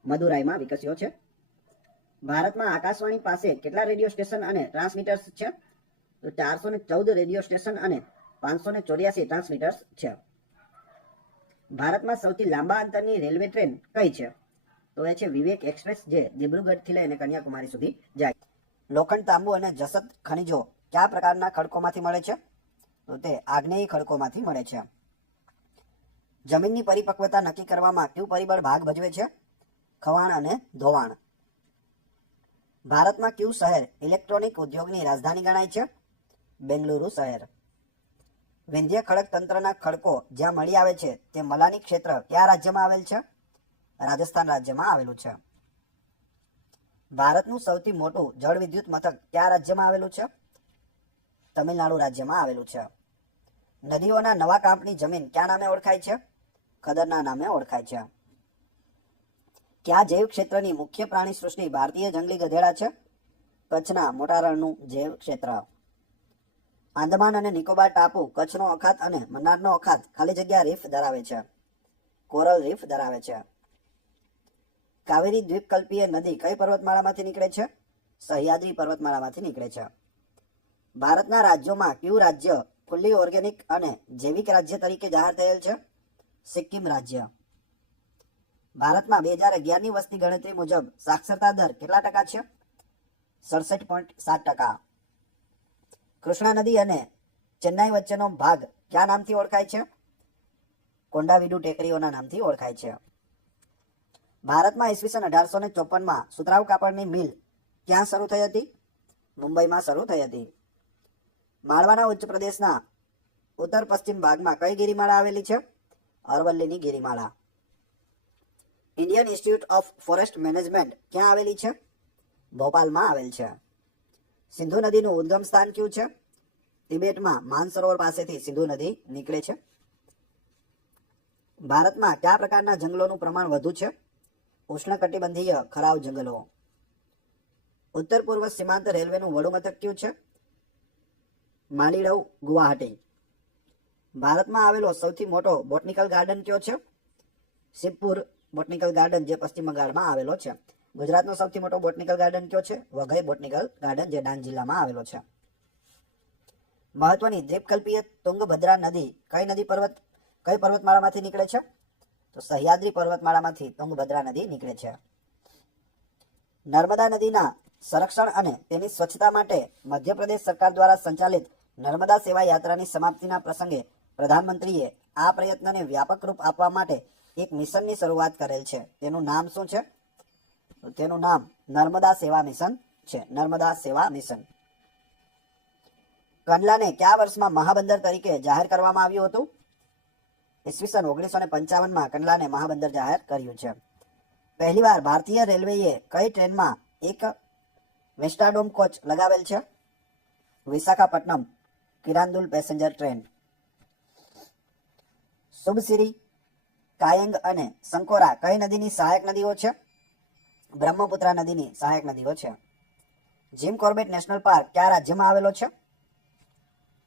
મદુરાઈમાં વિકસ્યો છે. ભારતમાં આકાશવાણી પાસે કેટલા રેડિયો સ્ટેશન અને ટ્રાન્સમીટર્સ છે? તો 414 રેડિયો સ્ટેશન અને 584 ટ્રાન્સમીટર્સ છે. ભારતમાં સૌથી લાંબા અંતરની રેલવે ટ્રેન કઈ છે? તો એ છે વિવેક એક્સપ્રેસ, જે દિબ્રુગઢથી લઈને કન્યાકુમારી સુધી જાય. લોખંડ, તાંબુ અને જસત ખનિજો કયા પ્રકારના ખડકોમાંથી મળે છે? તો તે આગ્નેયી ખડકોમાંથી મળે છે. જમીનની પરિપક્વતા નક્કી કરવામાં કયું પરિબળ ભાગ ભજવે છે? ખવાણ અને ધોવાણ. ભારતમાં કયું શહેર ઇલેક્ટ્રોનિક ઉદ્યોગની રાજધાની ગણાય છે? બેંગલુરુ શહેર. વિંધ્ય ખડક તંત્રના ખડકો જ્યાં મળી આવે છે તે મલાની ક્ષેત્ર કયા રાજ્યમાં આવેલ છે? રાજસ્થાન રાજ્યમાં આવેલું છે. ભારતનું સૌથી મોટું જળ વિદ્યુત મથક કયા રાજ્યમાં આવેલું છે? તમિલનાડુ રાજ્યમાં આવેલું છે. નદીઓના નવા કાંપની જમીન કયા નામે ઓળખાય છે? ખદરના નામે ઓળખાય છે. કયા જૈવ ક્ષેત્રની મુખ્ય પ્રાણી સૃષ્ટિ ભારતીય જંગલી ગધેડા છે? કચ્છના મોટા રણનું જૈવ ક્ષેત્ર. આંદામાન અને નિકોબાર ટાપુ કચ્છનો અખાત અને મન્નારનો અખાત ખાલી જગ્યા રીફ ધરાવે છે, કોરલ રીફ ધરાવે છે. કાવેરી દ્વીપકલ્પીય નદી કઈ પર્વતમાળામાંથી નીકળે છે? સહ્યાદ્રી પર્વતમાળામાંથી નીકળે છે. ભારતના રાજ્યોમાં કયું રાજ્ય ફુલ્લી ઓર્ગેનિક અને જૈવિક રાજ્ય તરીકે જાહેર થયેલ છે? સિક્કિમ રાજ્ય. ભારતમાં 2011ની વસ્તી ગણતરી મુજબ સાક્ષરતા દર કેટલા ટકા છે? 67.7%. કૃષ્ણા નદી અને ચેન્નાઈ વચ્ચેનો ભાગ કયા નામથી ઓળખાય છે? કોંડાવીડુ ટેકરીઓના નામથી ઓળખાય છે. ભારતમાં ઈસવીસન 1854માં સુતરાઉ કાપડની મિલ ક્યાં શરૂ થઈ હતી? મુંબઈમાં શરૂ થઈ હતી. માળવાના ઉચ્ચ પ્રદેશના ઉત્તર પશ્ચિમ ભાગમાં કઈ ગિરિમાળા આવેલી છે? અરવલ્લીની ગિરિમાળા. Indian institute of forest management ક્યાં આવેલી છે? ભોપાલમાં આવેલ છે. સિંધુ નદીનું ઉદ્ગમ સ્થાન કયું છે? તિબેટમાં માનસરોવર પાસેથી સિંધુ નદી નીકળે છે. ભારતમાં કયા પ્રકારના જંગલોનું પ્રમાણ વધુ છે? ઉષ્ણકટિબંધીય ખરાવ જંગલો. ઉત્તર પૂર્વ સીમાંત રેલવેનું વડું મથક કયું છે? માલીડવ, ગુવાહાટી. ભારતમાં આવેલો સૌથી મોટો બોટનિકલ ગાર્ડન કયો છે? શિવપુર બોટનિકલ ગાર્ડન, જે પશ્ચિમ બંગાળમાં આવેલો છે. ગુજરાતનો સૌથી મોટો બોટનિકલ ગાર્ડન કયો છે? વઘઈ બોટનિકલ ગાર્ડન, જે ડાંગ જિલ્લામાં આવેલો છે. મહત્વની દ્વીપકલ્પીય તુંગભદ્રા નદી કઈ પર્વતમાળામાંથી નીકળે છે? તો સહ્યાદ્રી પર્વતમાળામાંથી તુંગભદ્રા નદી નીકળે છે. નર્મદા નદીના સંરક્ષણ અને તેની સ્વચ્છતા માટે મધ્યપ્રદેશ સરકાર દ્વારા સંચાલિત નર્મદા સેવા યાત્રાની સમાપ્તિના પ્રસંગે પ્રધાનમંત્રીએ આ પ્રયત્નને વ્યાપક રૂપ આપવા માટે એક મિશનની શરૂઆત કરેલ છે. તેનું નામ શું છે? તેનું નામ નર્મદા સેવા મિશન છે. નર્મદા સેવા મિશન. કંડલાને કયા વર્ષમાં મહાબંદર તરીકે જાહેર કરવામાં આવ્યું હતું? ઈસવીસન 1955માં કંડલાને મહાબંદર જાહેર કર્યું છે. પહેલીવાર ભારતીય રેલવેએ કઈ ટ્રેનમાં એક વેસ્ટાડોમ કોચ લગાવેલ છે? Visakhapatnam Kirandul passenger train. સુબસિરી, કાયંગ અને સંકોરા કઈ નદીની સહાયક નદીઓ છે? બ્રહ્મપુત્રા નદીની સહાયક નદીઓ છે. જીમ કોર્બેટ નેશનલ પાર્ક કયા રાજ્યમાં આવેલો છે?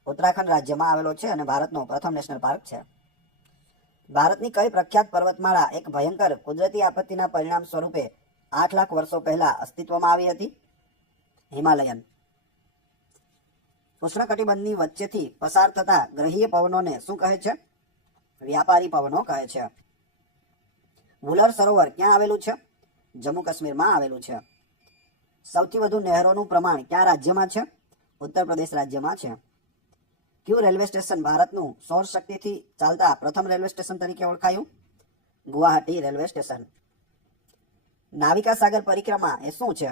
ઉત્તરાખંડ રાજ્યમાં આવેલો છે અને ભારતનો પ્રથમ નેશનલ પાર્ક છે. ભારતની કઈ પ્રખ્યાત પર્વતમાળા એક ભયંકર કુદરતી આપત્તિના પરિણામ સ્વરૂપે 8 લાખ વર્ષો પહેલા અસ્તિત્વમાં આવી હતી? હિમાલયન. ઉષ્ણકટિબંધની વચ્ચેથી પસાર થતા ગ્રહીય પવનોને શું કહે છે? વ્યાપારી પવનો કહે છે. વુલર સરોવર ક્યાં આવેલું છે? જમ્મુ કાશ્મીરમાં આવેલું છે. સૌથી વધુ નહેરોનું પ્રમાણ કયા રાજ્યમાં છે? ઉત્તર પ્રદેશ રાજ્યમાં છે. કયું રેલવે સ્ટેશન ભારતનું સૌર શક્તિથી ચાલતા પ્રથમ રેલવે સ્ટેશન તરીકે ઓળખાયું? Guwahati railway station. નાવિકા સાગર પરિક્રમા એ શું છે?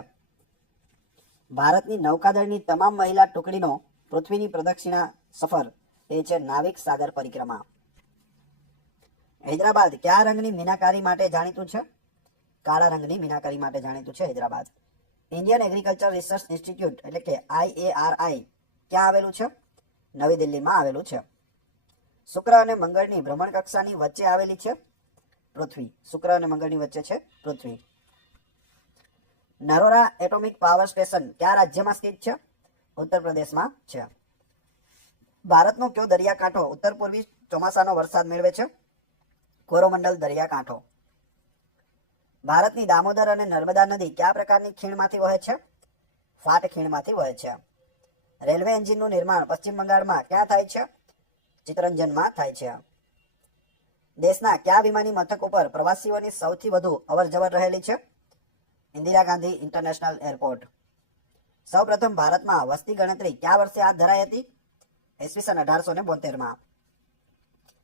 ભારતની નૌકાદળની તમામ મહિલા ટુકડીનો પૃથ્વીની પ્રદક્ષિણા સફર એ છે નાવિક સાગર પરિક્રમા. હૈદરાબાદ કયા રંગની મીનાકારી માટે જાણીતું છે? કાળા રંગની મીનાકારી માટે જાણીતું છે Hyderabad. Indian agriculture research institute એટલે કે IARI ક્યાં આવેલું છે? નવી દિલ્હીમાં આવેલું છે. શુક્ર અને મંગળની ભ્રમણ કક્ષાની વચ્ચે આવેલી છે પૃથ્વી. શુક્ર અને મંગળની વચ્ચે છે પૃથ્વી. નરોરા એટોમિક પાવર સ્ટેશન કયા રાજ્યમાં સ્થિત છે? ઉત્તર પ્રદેશમાં છે. ભારતનો કયો દરિયાકાંઠો ઉત્તર પૂર્વી ચોમાસાનો વરસાદ મેળવે છે? કોરોમંડલ દરિયાકાંઠો. ભારતની દામોદર અને નર્મદા નદી કયા પ્રકારની ખીણમાંથી વહે છે? ફાટ ખીણમાંથી વહે છે. રેલવે એન્જિનનું નિર્માણ પશ્ચિમ બંગાળમાં ક્યાં થાય છે? ચિત્તરંજનમાં થાય છે. દેશના કયા વિમાની મથક ઉપર પ્રવાસીઓની સૌથી વધુ અવરજવર રહેલી છે? Indira Gandhi international airport. સૌપ્રથમ ભારતમાં વસ્તી ગણતરી કયા વર્ષે હાથ ધરાઈ હતી? ઈસવીસન 1872માં.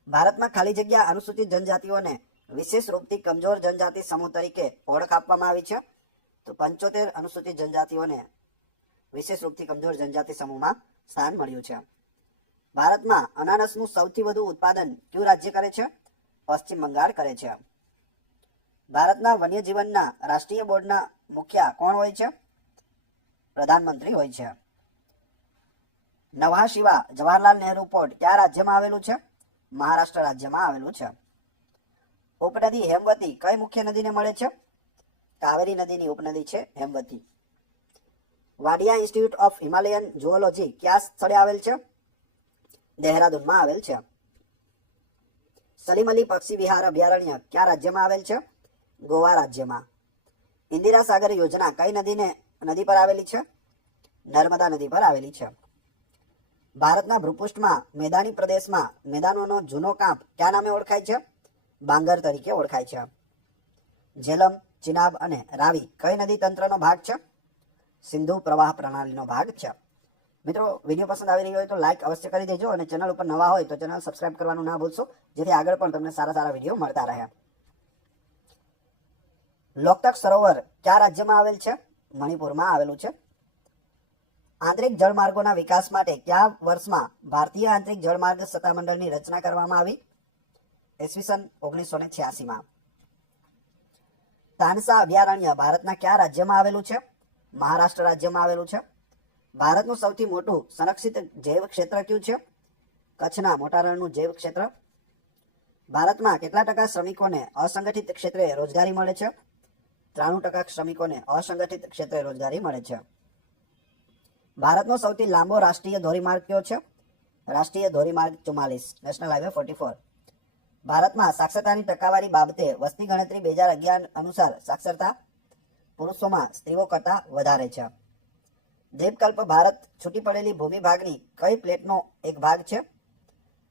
ભારતમાં ખાલી જગ્યા અનુસૂચિત જનજાતિઓને વિશેષ રૂપથી કમજોર જનજાતિ સમૂહ તરીકે ઓળખ આપવામાં આવી છે. તો 75 અનુસૂચિત જનજાતિઓને વિશેષ રૂપથી કમજોર જનજાતિ સમૂહમાં સ્થાન મળ્યું છે. ભારતમાં અનાનસનું સૌથી વધુ ઉત્પાદન કયું રાજ્ય કરે છે? પશ્ચિમ બંગાળ કરે છે. ભારતના વન્યજીવનના રાષ્ટ્રીય બોર્ડના મુખ્ય કોણ હોય છે? પ્રધાનમંત્રી હોય છે. નવા શિવા જવાહરલાલ નહેરુ પોર્ટ કયા રાજ્યમાં આવેલું છે? મહારાષ્ટ્ર રાજ્યમાં આવેલું છે. ઉપનદી હેમવતી કઈ મુખ્ય નદીને મળે છે? કાવેરી નદીની ઉપનદી છે Hemvati. Vadiya institute of Himalayan zoology કયા સ્થળે આવેલ છે? દહેરાદૂનમાં આવેલ છે. સલીમ અલી પક્ષી વિહાર અભયારણ્ય કયા રાજ્યમાં આવેલ છે? ગોવા રાજ્યમાં. ઇન્દિરા સાગર યોજના કઈ નદી પર આવેલી છે? નર્મદા નદી પર આવેલી છે. ભારતના ભૂપૃષ્ઠમાં મેદાની પ્રદેશમાં મેદાનોનો જૂનો કાંપ કયા નામે ઓળખાય છે? બાંગર તરીકે ઓળખાય છે. ઝેલમ, ચિનાબ અને રાવી કઈ નદી તંત્રનો ભાગ છે? સિંધુ પ્રવાહ પ્રણાલીનો ભાગ છે. મિત્રો, વિડીયો પસંદ આવી રહ્યો હોય તો લાઈક અવશ્ય કરી દેજો અને ચેનલ ઉપર નવા હોય તો ચેનલ સબસ્ક્રાઇબ કરવાનું ના ભૂલશો, જેથી આગળ પણ તમને સારા સારા વિડીયો મળતા રહે. લોકતક સરોવર કયા રાજ્યમાં આવેલ છે? મણિપુરમાં આવેલું છે. આંતરિક જળમાર્ગોના વિકાસ માટે કયા વર્ષમાં ભારતીય આંતરિક જળમાર્ગ સત્તામંડળની રચના કરવામાં આવી? ઈસવીસન 1986માં. તાનસા અભયારણ્ય ભારતના કયા રાજ્યમાં આવેલું છે? મહારાષ્ટ્ર રાજ્યમાં આવેલું છે. ભારતનું સૌથી મોટું સંરક્ષિત જૈવ ક્ષેત્ર કયું છે? કચ્છના મોટા રણનું જૈવ ક્ષેત્ર. ભારતમાં કેટલા ટકા શ્રમિકોને અસંગઠિત ક્ષેત્રે રોજગારી મળે છે? 93% શ્રમિકોને અસંગઠિત ક્ષેત્રે રોજગારી મળે છે. ભારતનો સૌથી લાંબો રાષ્ટ્રીય ધોરીમાર્ગ કયો છે? રાષ્ટ્રીય ધોરીમાર્ગ 44, નેશનલ હાઈવે 44. ભારતમાં સાક્ષરતાની ટકાવારી બાબતે વસ્તી ગણતરી 2011 અનુસાર સાક્ષરતા પુરુષોમાં સ્ત્રીઓ કરતાં વધારે છે. દ્વીપકલ્પ ભારત છૂટી પડેલી ભૂમિભાગની કઈ પ્લેટનો એક ભાગ છે?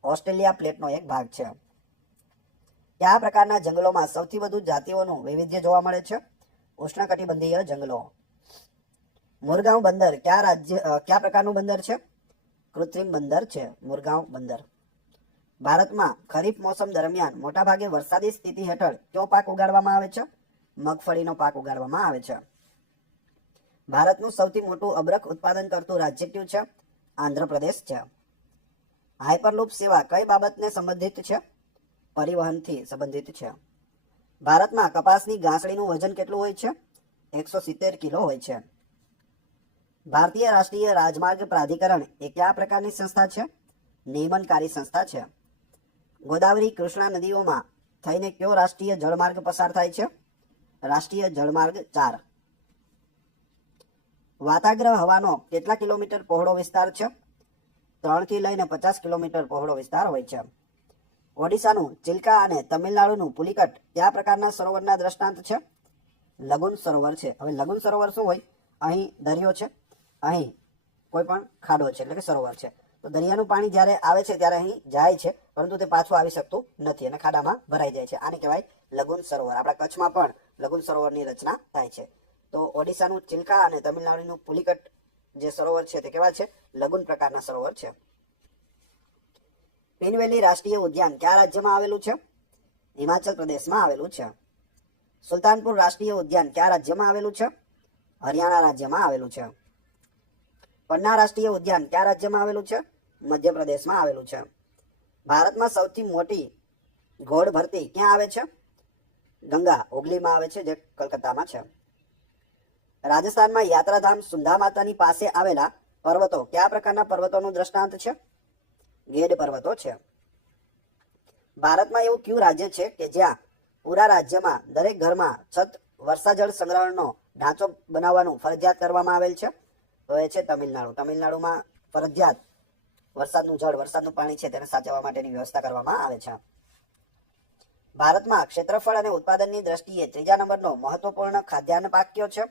ઓસ્ટ્રેલિયા પ્લેટનો એક ભાગ છે. કયા પ્રકારના જંગલોમાં સૌથી વધુ જાતિઓનું વૈવિધ્ય જોવા મળે છે? ઉષ્ણકટિબંધીય જંગલો. મુરગાંવ બંદર કયા પ્રકારનું બંદર છે? કૃત્રિમ બંદર છે મુરગાંવ બંદર. ભારતમાં ખરીફ મોસમ દરમિયાન મોટાભાગે વરસાદી સ્થિતિ હેઠળ કયો પાક ઉગાડવામાં આવે છે? મગફળીનો પાક ઉગાડવામાં આવે છે. ભારતનું સૌથી મોટું અબરખ ઉત્પાદન કરતું રાજ્ય કયું છે? આંધ્રપ્રદેશ છે. હાઇપરલૂપ સેવા કઈ બાબતને સંબંધિત છે? પરિવહનથી સંબંધિત છે. ભારતમાં કપાસની ગાંસડીનું વજન કેટલું હોય છે? 170 કિલો હોય છે. ભારતીય રાષ્ટ્રીય રાજમાર્ગ પ્રાધિકરણ એ કયા પ્રકારની સંસ્થા છે? નિયમનકારી સંસ્થા છે. ગોદાવરી કૃષ્ણા નદીઓમાં થઈને કયો રાષ્ટ્રીય જળમાર્ગ પસાર થાય છે? રાષ્ટ્રીય જળમાર્ગ 4. વાતાગ્રહ હવાનો કેટલા કિલોમીટર પહોળો વિસ્તાર છે? 3 થી લઈને 50 કિલોમીટર પહોળો વિસ્તાર હોય છે. ઓડિશાનું ચિલ્કા અને તમિલનાડુનું પુલિકટ કયા પ્રકારના સરોવરના દ્રષ્ટાંત છે? લગુન સરોવર છે. હવે લગુન સરોવર શું હોય? અહીં દરિયો છે, અહીં કોઈ પણ ખાડો છે, એટલે કે સરોવર છે. તો દરિયાનું પાણી જ્યારે આવે છે ત્યારે અહીં જાય છે, પરંતુ તે પાછું આવી શકતું નથી અને ખાડામાં ભરાઈ જાય છે. આને કહેવાય લગુન સરોવર. આપણા કચ્છમાં પણ લગુન સરોવરની રચના થાય છે. તો ઓડિશાનું ચિલ્કા અને તમિલનાડુનું પુલિકટ જે સરોવર છે તે કેવા છે? લગુન પ્રકારના સરોવર છે. પીનવેલી રાષ્ટ્રીય ઉદ્યાન કયા રાજ્યમાં આવેલું છે? હિમાચલ પ્રદેશમાં આવેલું છે. સુલતાનપુર રાષ્ટ્રીય ઉદ્યાન કયા રાજ્યમાં આવેલું છે? હરિયાણા રાજ્યમાં આવેલું છે. પન્ના રાષ્ટ્રીય ઉદ્યાન કયા રાજ્યમાં આવેલું છે? મધ્યપ્રદેશમાં આવેલું છે. ભારતમાં સૌથી મોટી ઘોડ ભરતી ક્યાં આવે છે? ગંગા હુગલીમાં આવે છે, જે કલકત્તામાં છે. રાજસ્થાનમાં યાત્રાધામ સુંધા માતાની પાસે આવેલા પર્વતો કયા પ્રકારના પર્વતોનું દ્રષ્ટાંત છે? ગેડ પર્વતો છે. ભારતમાં એવું કયું રાજ્ય છે કે જ્યાં પૂરા રાજ્યમાં દરેક ઘરમાં છત વર્ષાજળ સંગ્રહણનો ઢાંચો બનાવવાનું ફરજિયાત કરવામાં આવેલ છે? તો એ છે તમિલનાડુ. તમિલનાડુમાં ફરજિયાત વરસાદનું પાણી છે તેને સાચવવા માટેની વ્યવસ્થા કરવામાં આવે છે. ભારતમાં ક્ષેત્રફળ અને ઉત્પાદનની દ્રષ્ટિએ 3જા નંબરનો મહત્વપૂર્ણ ખાદ્યાન્ન પાક કયો છે?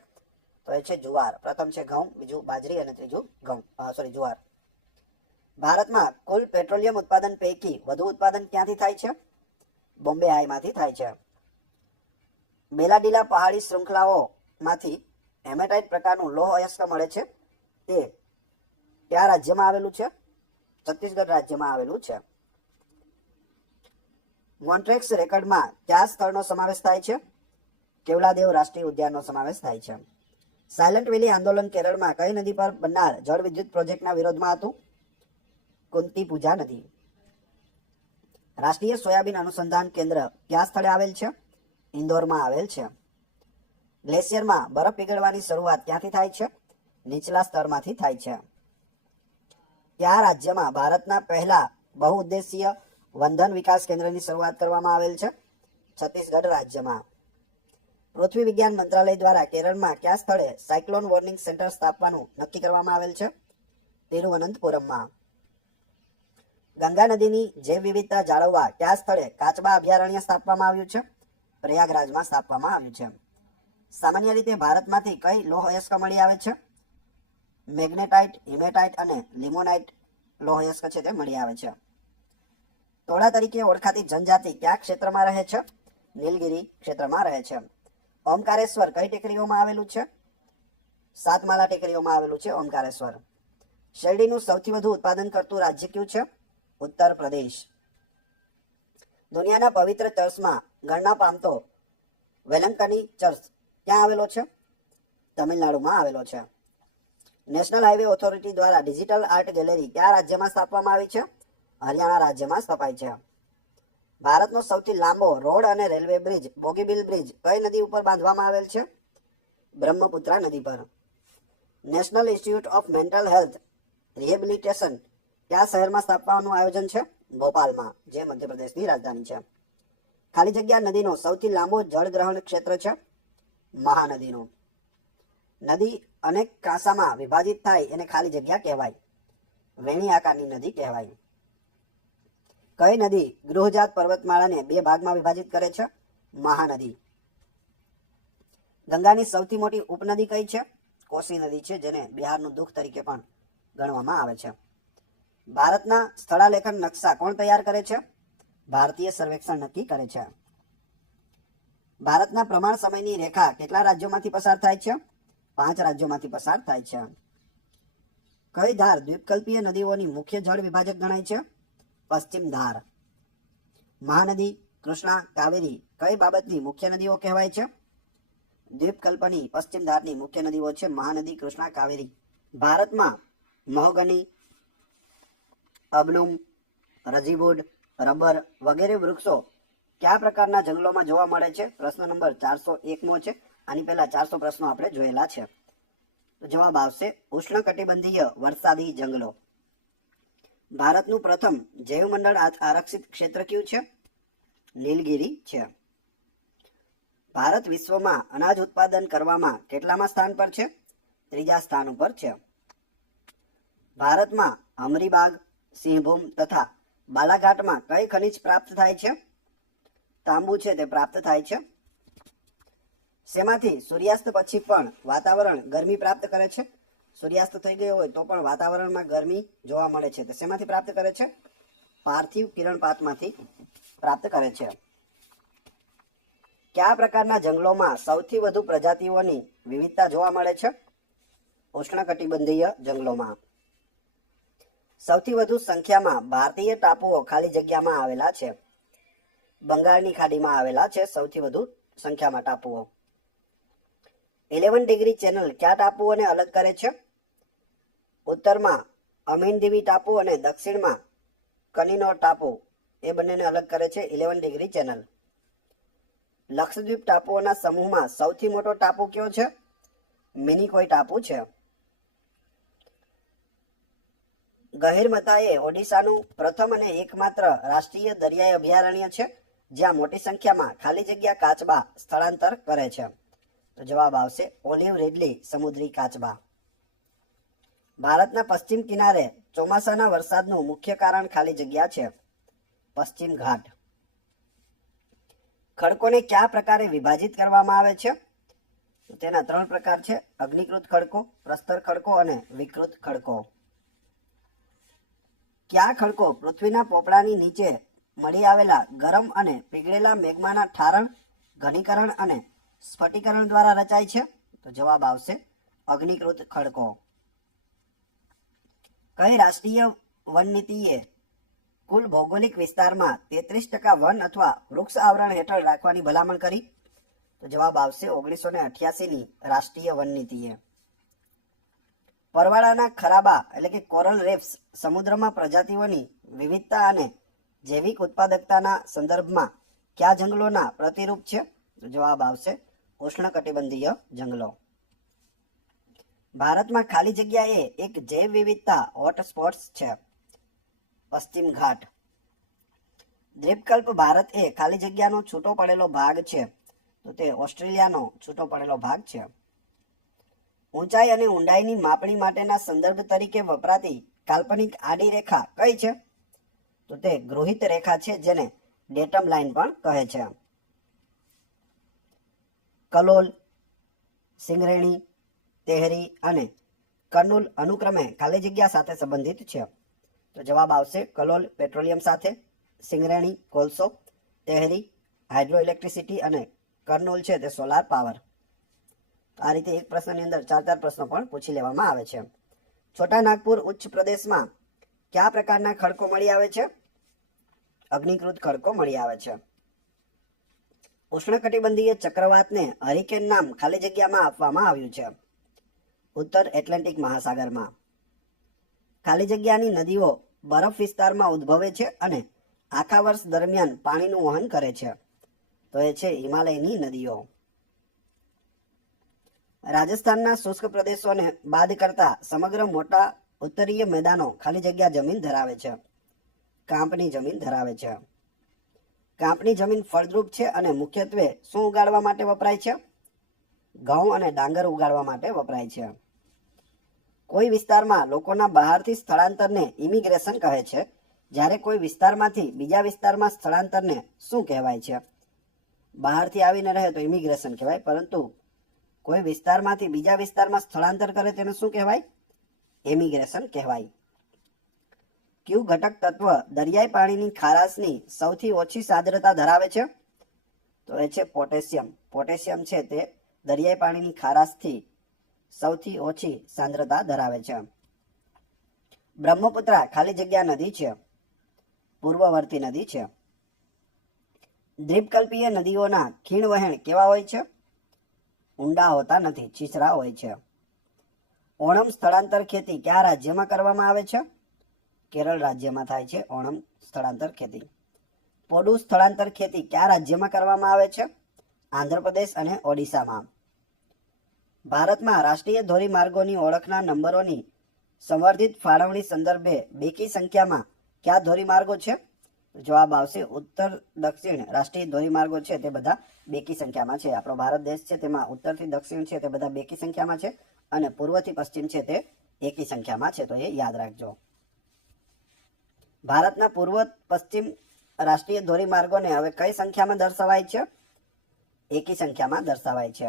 તો એ છે જુવાર. પ્રથમ છે ઘઉં, બીજું બાજરી અને ત્રીજું જુવાર. ભારતમાં કુલ પેટ્રોલિયમ ઉત્પાદન પૈકી વધુ ઉત્પાદન ક્યાંથી થાય છે? બોમ્બે હાઈમાંથી થાય છે. બેલાડીલા પહાડી શૃંખલાઓમાંથી હેમેટાઇટ પ્રકારનું લોહ અયસ્ક મળે છે. તે કયા રાજ્યમાં આવેલું છે? છત્તીસગઢ રાજ્યમાં આવેલું છે. મોન્ટ્રેક્સ રેકર્ડમાં કયા સ્થળનો સમાવેશ થાય છે? કેવલાદેવ રાષ્ટ્રીય ઉદ્યાનનો સમાવેશ થાય છે. સાયલન્ટ વેલી આંદોલન કેરળમાં કઈ નદી પર બનનાર જળ વિદ્યુત પ્રોજેક્ટના વિરોધમાં હતું? કુંતી પૂજા નદી. રાષ્ટ્રીય સોયાબીન અનુસંધાન કેન્દ્ર કયા સ્થળે આવેલ છે? ઇન્દોરમાં આવેલ છે. ગ્લેશિયરમાં બરફ પીગળવાની શરૂઆત ક્યાંથી થાય છે? નીચલા સ્તરમાંથી થાય છે. કયા રાજ્યમાં ભારતના પહેલા બહુઉદ્દેશીય વંધન વિકાસ કેન્દ્રની શરૂઆત કરવામાં આવેલ છે? છત્તીસગઢ રાજ્યમાં. પૃથ્વી વિજ્ઞાન મંત્રાલય દ્વારા કેરળમાં કયા સ્થળે સાયક્લોન વોર્નિંગ સેન્ટર સ્થાપવાનું નક્કી કરવામાં આવેલ છે? તિરુવનંતપુરમમાં. ગંગા નદીની જૈવ વિવિધતા જાળવવા કયા સ્થળે કાચબા અભયારણ્ય સ્થાપવામાં આવ્યું છે? પ્રયાગરાજમાં સ્થાપવામાં આવ્યું છે. સામાન્ય રીતે ભારતમાંથી કઈ લોહ અયસ્ક મળી આવે છે? મેગ્નેટાઇટ, હિમેટાઇટ અને લિમોનાઇટ લોહ અયસ્ક છે તે મળી આવે છે. તોડા તરીકે ઓળખાતી જનજાતિ કયા ક્ષેત્રમાં રહે છે? નીલગિરી ક્ષેત્રમાં રહે છે. ઓમકારેશ્વર કઈ ટેકરીઓમાં આવેલું છે? સાતમાલા ટેકરીઓમાં આવેલું છે ઓમકારેશ્વર. શેરડીનું સૌથી વધુ ઉત્પાદન કરતું રાજ્ય કયું છે? ઉત્તર પ્રદેશ. દુનિયાના પવિત્ર ચર્ચમાં ગણના પામતો વેલંકની ચર્ચ ક્યાં આવેલો છે? તમિલનાડુમાં આવેલો છે. નેશનલ હાઈવે ઓથોરિટી દ્વારા ડિજિટલ આર્ટ ગેલેરી કયા રાજ્યમાં સ્થાપવામાં આવી છે? હરિયાણા રાજ્યમાં સ્થપાઈ છે. ભારતનો સૌથી લાંબો રોડ અને રેલવે બ્રિજ બોગીબીલ બ્રિજ કઈ નદી ઉપર બાંધવામાં આવેલ છે? બ્રહ્મપુત્રા નદી પર. National institute of mental health rehabilitation કયા શહેરમાં સ્થાપવાનું આયોજન છે? ભોપાલમાં, જે મધ્યપ્રદેશની રાજધાની છે. ખાલી જગ્યા નદીનો સૌથી લાંબો જળગ્રહણ ક્ષેત્ર છે? મહાનદીનો. નદી અનેક કાંસામાં વિભાજિત થાય એને ખાલી જગ્યા કહેવાય. વેણી આકારની નદી કહેવાય. કઈ નદી ગૃહજાત પર્વતમાળાને બે ભાગમાં વિભાજિત કરે છે? મહાનદી. ગંગાની સૌથી મોટી ઉપનદી કઈ છે? કોસી નદી છે, જેને બિહારનું દુઃખ તરીકે પણ ગણવામાં આવે છે. ભારતના સ્થળાલેખન નકશા કોણ તૈયાર કરે છે? ભારતીય સર્વેક્ષણ નક્કી કરે છે. ભારતના પ્રમાણ સમયની રેખા કેટલા રાજ્યોમાંથી પસાર થાય છે? 5 રાજ્યોમાંથી પસાર થાય છે. કઈ ધાર દ્વીપકલ્પીય નદીઓની મુખ્ય જળ વિભાજક ગણાય છે? પશ્ચિમ ધાર. મહાનદી, કૃષ્ણા, કાવેરી કઈ બાબતની મુખ્ય નદીઓ કહેવાય છે? દ્વીપકલ્પની પશ્ચિમ ધારની મુખ્ય નદીઓ છે મહાનદી, કૃષ્ણા, કાવેરી. ભારતમાં મહોગની, અબલુમ, રજીવુડ, રબર વગેરે વૃક્ષો કયા પ્રકારના જંગલોમાં જોવા મળે છે? પ્રશ્ન નંબર 401 છે. આની પહેલા 400 પ્રશ્નો આપણે જોયેલા છે. તો જવાબ આવશે ઉષ્ણકટિબંધીય વરસાદી જંગલો. ભારતનું પ્રથમ જૈવમંડળ આરક્ષિત ક્ષેત્ર કયું છે? નીલગિરી છે. ભારત વિશ્વમાં અનાજ ઉત્પાદન કરવામાં કેટલામા સ્થાન પર છે? 3જા સ્થાન ઉપર છે. ભારતમાં અમરીબાગ, સિંહભૂમ તથા બાલાઘાટમાં કઈ ખનિજ પ્રાપ્ત થાય છે? તાંબુ છે તે પ્રાપ્ત થાય છે. શેમાંથી સૂર્યાસ્ત પછી પણ વાતાવરણ ગરમી પ્રાપ્ત કરે છે? સૂર્યાસ્ત થઈ ગયો હોય તો પણ વાતાવરણમાં ગરમી જોવા મળે છે. તો શેમાંથી પ્રાપ્ત કરે છે? પાર્થિવ કિરણપાતમાંથી પ્રાપ્ત કરે છે. કયા પ્રકારના જંગલોમાં સૌથી વધુ પ્રજાતિઓની વિવિધતા જોવા મળે છે? ઉષ્ણકટિબંધીય જંગલોમાં. સૌથી વધુ સંખ્યામાં ભારતીય ટાપુઓ ખાલી જગ્યામાં આવેલા છે? બંગાળની ખાડીમાં આવેલા છે સૌથી વધુ સંખ્યામાં ટાપુઓ. 11 ડિગ્રી ચેનલ કયા ટાપુઓને અલગ કરે છે? ઉત્તરમાં અમીનદીવી ટાપુ અને દક્ષિણમાં કનીનોર ટાપુ, એ બંનેને અલગ કરે છે 11 ડિગ્રી ચેનલ. લક્ષદ્વીપ ટાપુઓના સમૂહમાં સૌથી મોટો ટાપુ કયો છે? મિનિકોય ટાપુ છે. ગહિરમથા એ ઓડિશાનું પ્રથમ અને એકમાત્ર રાષ્ટ્રીય દરિયાઈ અભયારણ્ય છે જ્યાં મોટી સંખ્યામાં ખાલી જગ્યા કાચબા સ્થળાંતર કરે છે. તો જવાબ આવશે ઓલિવ રીડલી સમુદ્રી કાચબા. ભારતના પશ્ચિમ કિનારે ચોમાસાના વરસાદનું મુખ્ય કારણ ખાલી જગ્યા છે? પશ્ચિમ ઘાટ. ખડકોને કયા પ્રકારે વિભાજિત કરવામાં આવે છે? તેના 3 પ્રકાર છે: અગ્નિકૃત ખડકો, પ્રસ્તર ખડકો અને વિકૃત ખડકો. કયા ખડકો પૃથ્વીના પોપડાની નીચે મળી આવેલા ગરમ અને પીગળેલા મેગ્માના ઠારણ, ઘનીકરણ અને સ્ફટિકરણ દ્વારા રચાય છે? તો જવાબ આવશે અગ્નિકૃત ખડકો. કઈ રાષ્ટ્રીય વન નીતિએ કુલ ભૌગોલિક વિસ્તારમાં 33% વન અથવા વૃક્ષ આવરણ હેઠળ રાખવાની ભલામણ કરી? તો જવાબ આવશે 1988ની રાષ્ટ્રીય વન નીતિએ. પરવાળાના ખરાબા એટલે કે કોરલ રીફ્સ સમુદ્રમાં પ્રજાતિઓની વિવિધતા અને જૈવિક ઉત્પાદકતાના સંદર્ભમાં કયા જંગલોના પ્રતિરૂપ છે? તો જવાબ આવશે ઉષ્ણકટિબંધીય જંગલો. ભારતમાં ખાલી જગ્યાએ એક જૈવ વિવિધતા હોટસ્પોટ્સ છે? પશ્ચિમ ઘાટ. દ્વીપકલ્પ ભારત એ ખાલી જગ્યાનો છૂટો પડેલો ભાગ છે. તો તે ઓસ્ટ્રેલિયાનો છૂટો પડેલો ભાગ છે. ઊંચાઈ અને ઊંડાઈની માપણી માટેના સંદર્ભ તરીકે વપરાતી કાલ્પનિક આડી રેખા કઈ છે? તો તે ગૃહિત રેખા છે, જેને ડેટમ લાઇન પણ કહે છે. કલોલ, સિંગરેણી, તેહરી અને કર્નુલ અનુક્રમે ખાલી જગ્યા સાથે સંબંધિત છે. તો જવાબ આવશે કલોલ પેટ્રોલિયમ સાથે, સિંગરેણી કોલસો, તેહરી હાઇડ્રો ઇલેક્ટ્રિસિટી અને કર્નુલ છે તે સોલાર પાવર. આ રીતે એક પ્રશ્નની અંદર 4 પ્રશ્નો પણ પૂછી લેવામાં આવે છે. છોટા નાગપુર ઉચ્ચ પ્રદેશમાં કયા પ્રકારના ખડકો મળી આવે છે? અગ્નિકૃત ખડકો મળી આવે છે. ઉષ્ણકટિબંધીય ચક્રવાતને હરિકેન નામ ખાલી જગ્યામાં આપવામાં આવ્યું છે. ઉત્તર એટલાન્ટિક મહાસાગરમાં. ખાલી જગ્યાની નદીઓ બરફ વિસ્તારમાં ઉદ્ભવે છે અને આખા વર્ષ દરમિયાન પાણીનું વહન કરે છે. તો એ છે હિમાલયની નદીઓ. રાજસ્થાનના શુષ્ક પ્રદેશોને બાદ કરતા સમગ્ર મોટા ઉત્તરીય મેદાનો ખાલી જગ્યા જમીન ધરાવે છે. કાંપની જમીન ધરાવે છે. કાંપની જમીન ફળદ્રુપ છે અને મુખ્યત્વે શું ઉગાડવા માટે વપરાય છે? ઘઉં અને ડાંગર ઉગાડવા માટે વપરાય છે. કોઈ વિસ્તારમાં લોકોના બહારથી સ્થળાંતરને ઇમિગ્રેશન કહે છે, જ્યારે કોઈ વિસ્તારમાંથી બીજા વિસ્તારમાં સ્થળાંતરને શું કહેવાય છે? બહારથી આવીને રહે તો ઇમિગ્રેશન કહેવાય, પરંતુ કોઈ વિસ્તારમાંથી બીજા વિસ્તારમાં સ્થળાંતર કરે તેને શું કહેવાય? એમિગ્રેશન કહેવાય. કયું ઘટક તત્વ દરિયાઈ પાણીની ખારાશની સૌથી ઓછી સાંદ્રતા ધરાવે છે? તો એ છે પોટેશિયમ. પોટેશિયમ છે તે દરિયાઈ પાણીની ખારાશથી સૌથી ઓછી સાંદ્રતા ધરાવે છે. બ્રહ્મપુત્રા ખાલી જગ્યા નદી છે, પૂર્વવર્તી નદી છે. દ્વીપકલ્પીય નદીઓના ખીણ વહેણ કેવા હોય છે? ઊંડા હોતા નથી, છીછરા હોય છે. ઓણમ સ્થળાંતર ખેતી કયા રાજ્યમાં કરવામાં આવે છે? કેરળ રાજ્યમાં થાય છે ઓણમ સ્થળાંતર ખેતી. પોડુ સ્થળાંતર ખેતી કયા રાજ્યમાં કરવામાં આવે છે? આંધ્રપ્રદેશ અને ઓડિશામાં. ભારતમાં રાષ્ટ્રીય ધોરીમાર્ગોની ઓળખના નંબરોની સંવર્ધિત ફાળવણી સંદર્ભે બેકી સંખ્યામાં કયા ધોરીમાર્ગો છે? જવાબ આવશે ઉત્તર દક્ષિણ રાષ્ટ્રીય ધોરીમાર્ગો છે તે બધા બેકી સંખ્યામાં છે. આપણો ભારત દેશ છે તેમાં ઉત્તરથી દક્ષિણ છે તે બધા બેકી સંખ્યામાં છે અને પૂર્વથી પશ્ચિમ છે તે એકી સંખ્યામાં છે. તો એ યાદ રાખજો. ભારતના પૂર્વ પશ્ચિમ રાષ્ટ્રીય ધોરીમાર્ગોને હવે કઈ સંખ્યામાં દર્શાવાય છે? એકી સંખ્યામાં દર્શાવાય છે.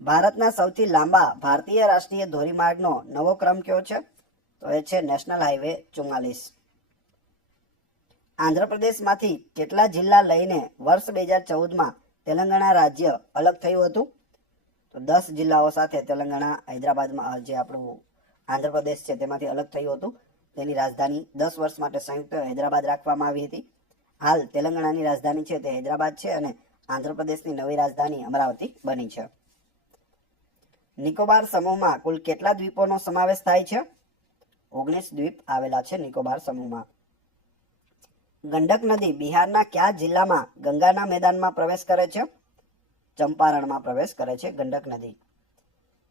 ભારતના સૌથી લાંબા ભારતીય રાષ્ટ્રીય ધોરીમાર્ગનો નવો ક્રમ કયો છે? તો એ છે નેશનલ હાઈવે 44. આંધ્રપ્રદેશમાંથી કેટલા જિલ્લા લઈને વર્ષ 2014માં તેલંગાણા રાજ્ય અલગ થયું હતું? તો 10 જિલ્લાઓ સાથે તેલંગાણા હૈદરાબાદમાં જે આપણું આંધ્રપ્રદેશ છે તેમાંથી અલગ થયું હતું. તેની રાજધાની 10 વર્ષ માટે સંયુક્ત હૈદરાબાદ રાખવામાં આવી હતી. હાલ તેલંગાણાની રાજધાની છે તે હૈદરાબાદ છે અને આંધ્રપ્રદેશની નવી રાજધાની અમરાવતી બની છે. નિકોબાર સમૂહમાં કુલ કેટલા દ્વીપોનો સમાવેશ થાય છે? 19 દ્વીપ આવેલા છે નિકોબાર સમૂહમાં. ગંડક નદી બિહારના કયા જિલ્લામાં ગંગાના મેદાનમાં પ્રવેશ કરે છે? ચંપારણમાં પ્રવેશ કરે છે ગંડક નદી.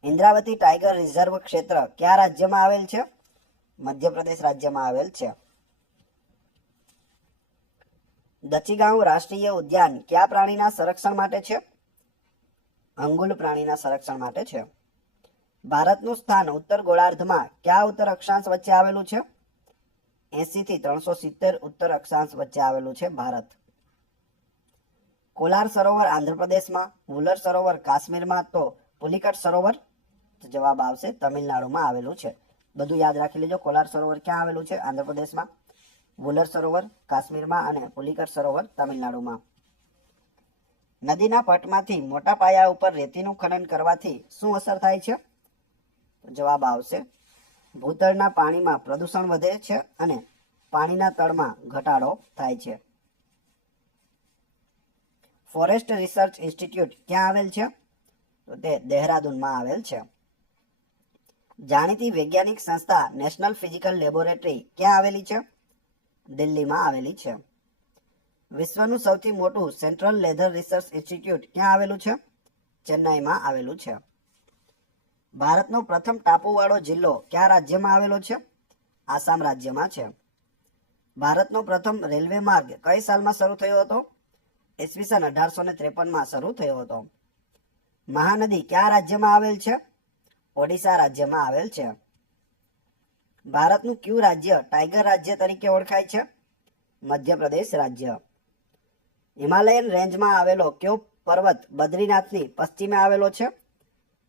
ઇન્દ્રાવતી ટાઈગર રિઝર્વ ક્ષેત્ર કયા રાજ્યમાં આવેલ છે? મધ્યપ્રદેશ રાજ્યમાં આવેલ છે. દચીગાંવ રાષ્ટ્રીય ઉદ્યાન કયા પ્રાણીના સંરક્ષણ માટે છે? અંગુલ પ્રાણીના સંરક્ષણ માટે છે. ભારતનું સ્થાન ઉત્તર ગોળાર્ધમાં કયા ઉત્તર અક્ષાંશ વચ્ચે આવેલું છે? 80 થી 370 ઉત્તર અક્ષાંશ વચ્ચે આવેલું છે ભારત. કોલાર સરોવર આંધ્રપ્રદેશમાં, વુલર સરોવર કાશ્મીરમાં, તો પુલિકટ સરોવર જવાબ આવશે તમિલનાડુમાં આવેલું છે. બધું યાદ રાખી લેજો. કોલાર સરોવર ક્યાં આવેલું છે? આંધ્રપ્રદેશમાં. વુલર સરોવર કાશ્મીરમાં અને પુલિકટ સરોવર તમિલનાડુમાં. નદીના પટમાંથી મોટા પાયા ઉપર રેતીનું ખનન કરવાથી શું અસર થાય છે? જવાબ આવશે ભૂતળના પાણીમાં પ્રદૂષણ વધે છે અને પાણીના તળમાં ઘટાડો થાય છે. ફોરેસ્ટ રિસર્ચ ઇન્સ્ટિટ્યૂટ ક્યાં આવેલ છે? તો તે દહેરાદૂનમાં આવેલ છે. જાણીતી વૈજ્ઞાનિક સંસ્થા નેશનલ ફિઝિકલ લેબોરેટરી ક્યાં આવેલી છે? દિલ્હીમાં આવેલી છે. વિશ્વનું સૌથી મોટું સેન્ટ્રલ લેધર રિસર્ચ ઇન્સ્ટિટ્યૂટ ક્યાં આવેલું છે? ચેન્નાઈમાં આવેલું છે. ભારતનો પ્રથમ ટાપુવાળો જિલ્લો કયા રાજ્યમાં આવેલો છે? આસામ રાજ્યમાં છે. ભારતનો પ્રથમ રેલવે માર્ગ કઈ સાલમાં શરૂ થયો હતો? ઈસવીસન 1853માં શરૂ થયો હતો. મહાનદી કયા રાજ્યમાં આવેલ છે? ઓડિશા રાજ્યમાં આવેલ છે. ભારતનું કયું રાજ્ય ટાઈગર રાજ્ય તરીકે ઓળખાય છે? મધ્યપ્રદેશ રાજ્ય. હિમાલયન રેન્જમાં આવેલો કયો પર્વત બદ્રીનાથની પશ્ચિમે આવેલો છે?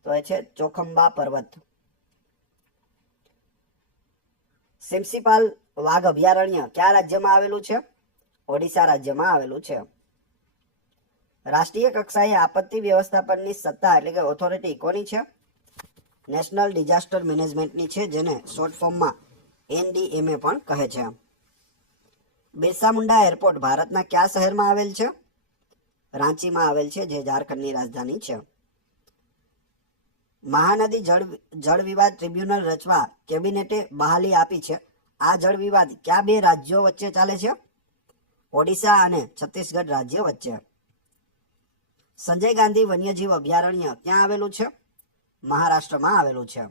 તો એ છે ચોખંબા પર્વત. સિમસીપાલ વાઘ અભયારણ્ય કયા રાજ્યમાં આવેલું છે? ઓડિશા રાજ્યમાં આવેલું છે. રાષ્ટ્રીય કક્ષાએ આપત્તિ વ્યવસ્થાપનની સત્તા એટલે કે ઓથોરિટી કોની છે? નેશનલ ડિઝાસ્ટર મેનેજમેન્ટની છે, જેને શોર્ટ ફોર્મમાં NDMA પણ કહે છે. બિરસા મુંડા એરપોર્ટ ભારતના કયા શહેરમાં આવેલ છે? રાંચીમાં આવેલ છે, જે ઝારખંડની રાજધાની છે. મહાનદી જળ વિવાદ ટ્રિબ્યુનલ રચવા કેબિનેટે બહાલી આપી છે. આ જળ વિવાદ કયા બે રાજ્યો વચ્ચે ચાલે છે? ઓડિશા અને છત્તીસગઢ રાજ્ય વચ્ચે. સંજય ગાંધી વન્યજીવ અભયારણ્ય ક્યાં આવેલું છે? મહારાષ્ટ્રમાં આવેલું છે.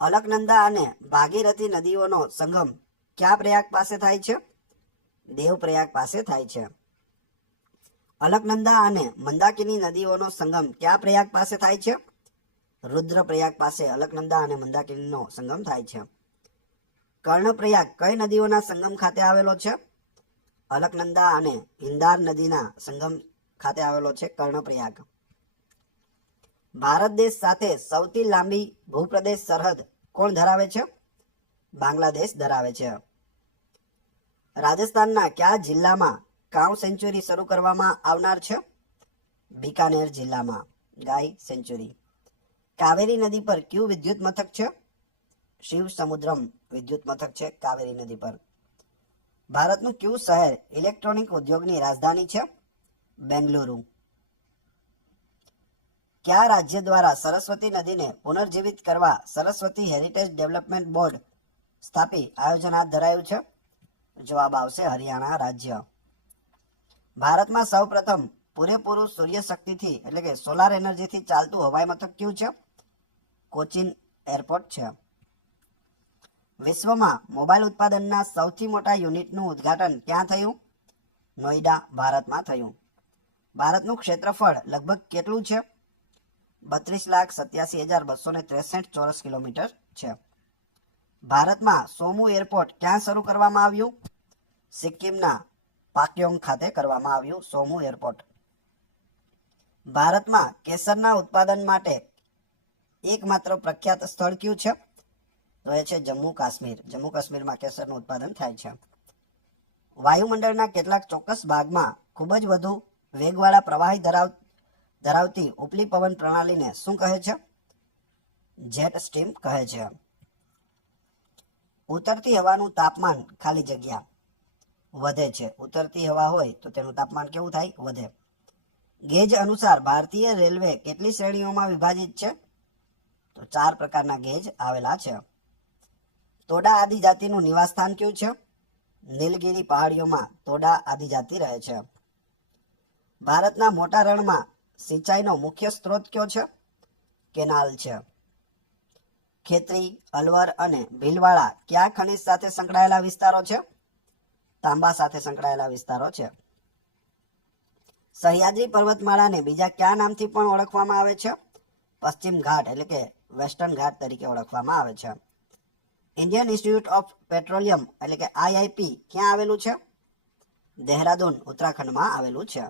અલકનંદા અને ભાગીરથી નદીઓનો સંગમ કયા પ્રયાગ પાસે થાય છે? દેવપ્રયાગ પાસે થાય છે. અલકનંદા અને મંદાકિની નદીઓનો સંગમ કયા પ્રયાગ પાસે થાય છે? રુદ્રપ્રયાગ પાસે અલકનંદા અને મંદાકિનીનો સંગમ થાય છે. કર્ણપ્રયાગ કઈ નદીઓના સંગમ ખાતે આવેલો છે? અલકનંદા અને ઇન્દાર નદીના સંગમ ખાતે આવેલો છે કર્ણપ્રયાગ. ભારત દેશ સાથે સૌથી લાંબી ભૂપ્રદેશ સરહદ કોણ ધરાવે છે? બાંગ્લાદેશ ધરાવે છે. રાજસ્થાનના કયા જિલ્લામાં કાઉ સેન્ચુરી શરૂ કરવામાં આવનાર છે? બિકાનેર જિલ્લામાં ગાય સેન્ચુરી. કાવેરી નદી પર કયું વિદ્યુત મથક છે? શિવ સમુદ્રમ વિદ્યુત મથક છે કાવેરી નદી પર. ભારતનું કયું શહેર ઇલેક્ટ્રોનિક ઉદ્યોગની રાજધાની છે? બેંગલુરુ. કયા રાજ્ય દ્વારા સરસ્વતી નદીને પુનર્જીવિત કરવા સરસ્વતી હેરિટેજ ડેવલપમેન્ટ બોર્ડ સ્થાપી આયોજન હાથ ધરાયું છે? જવાબ આવશે હરિયાણા રાજ્ય. ભારતમાં સૌપ્રથમ પૂરેપૂરું સૂર્યશક્તિથી એટલે કે સોલાર એનર્જીથી ચાલતું હવાઈ મથક કયું છે? કોચીન એરપોર્ટ છે. વિશ્વમાં મોબાઈલ ઉત્પાદનના સૌથી મોટા યુનિટનું ઉદ્ઘાટન ક્યાં થયું? નોઈડા ભારતમાં થયું. ભારતનું ક્ષેત્રફળ લગભગ કેટલું છે? 32,87,263 ચોરસ કિલોમીટર છે. ભારતમાં સોમુ એરપોર્ટ ક્યાં શરૂ કરવામાં આવ્યું? સિક્કિમના પાક્યોંગ ખાતે કરવામાં આવ્યું સોમુ એરપોર્ટ. ભારતમાં કેસરના ઉત્પાદન માટે એકમાત્ર પ્રખ્યાત સ્થળ કયું છે? તો એ છે જમ્મુ કાશ્મીર. જમ્મુ કાશ્મીરમાં કેસરનું ઉત્પાદન થાય છે. વાયુમંડળના કેટલાક ચોક્કસ ભાગમાં ખૂબ જ વધુ વેગવાળા પ્રવાહી ધરાવતી ઉપલી પવન પ્રણાલીને શું કહે છે? જેટ સ્ટ્રીમ કહે છે. ઉતરતી હવાનું તાપમાન ખાલી જગ્યા વધે છે. ઉતરતી હવા હોય તો તેનું તાપમાન કેવું થાય? વધે. ગેજ અનુસાર ભારતીય રેલવે કેટલી શ્રેણીઓમાં વિભાજિત છે? તો 4 પ્રકારના ગેજ આવેલા છે. તોડા આદિજાતિનું નિવાસસ્થાન કયું છે? નીલગિરી પહાડીઓમાં તોડા આદિજાતિ રહે છે. ભારતના મોટા રણમાં સિંચાઈનો મુખ્ય સ્ત્રોત કયો છે? કેનાલ છે. ખેત્રી, અલવર અને ભીલવાડા કયા ખનિજ સાથે સંકળાયેલા વિસ્તારો છે? તાંબા સાથે સંકળાયેલા વિસ્તારો છે. સહ્યાદ્રી પર્વતમાળાને બીજા કયા નામથી પણ ઓળખવામાં આવે છે? પશ્ચિમ ઘાટ એટલે કે વેસ્ટર્ન ઘાટ તરીકે ઓળખવામાં આવે છે. ઇન્ડિયન ઇન્સ્ટિટ્યૂટ ઓફ પેટ્રોલિયમ એટલે કે IIP ક્યાં આવેલું છે? દહેરાદૂન ઉત્તરાખંડમાં આવેલું છે.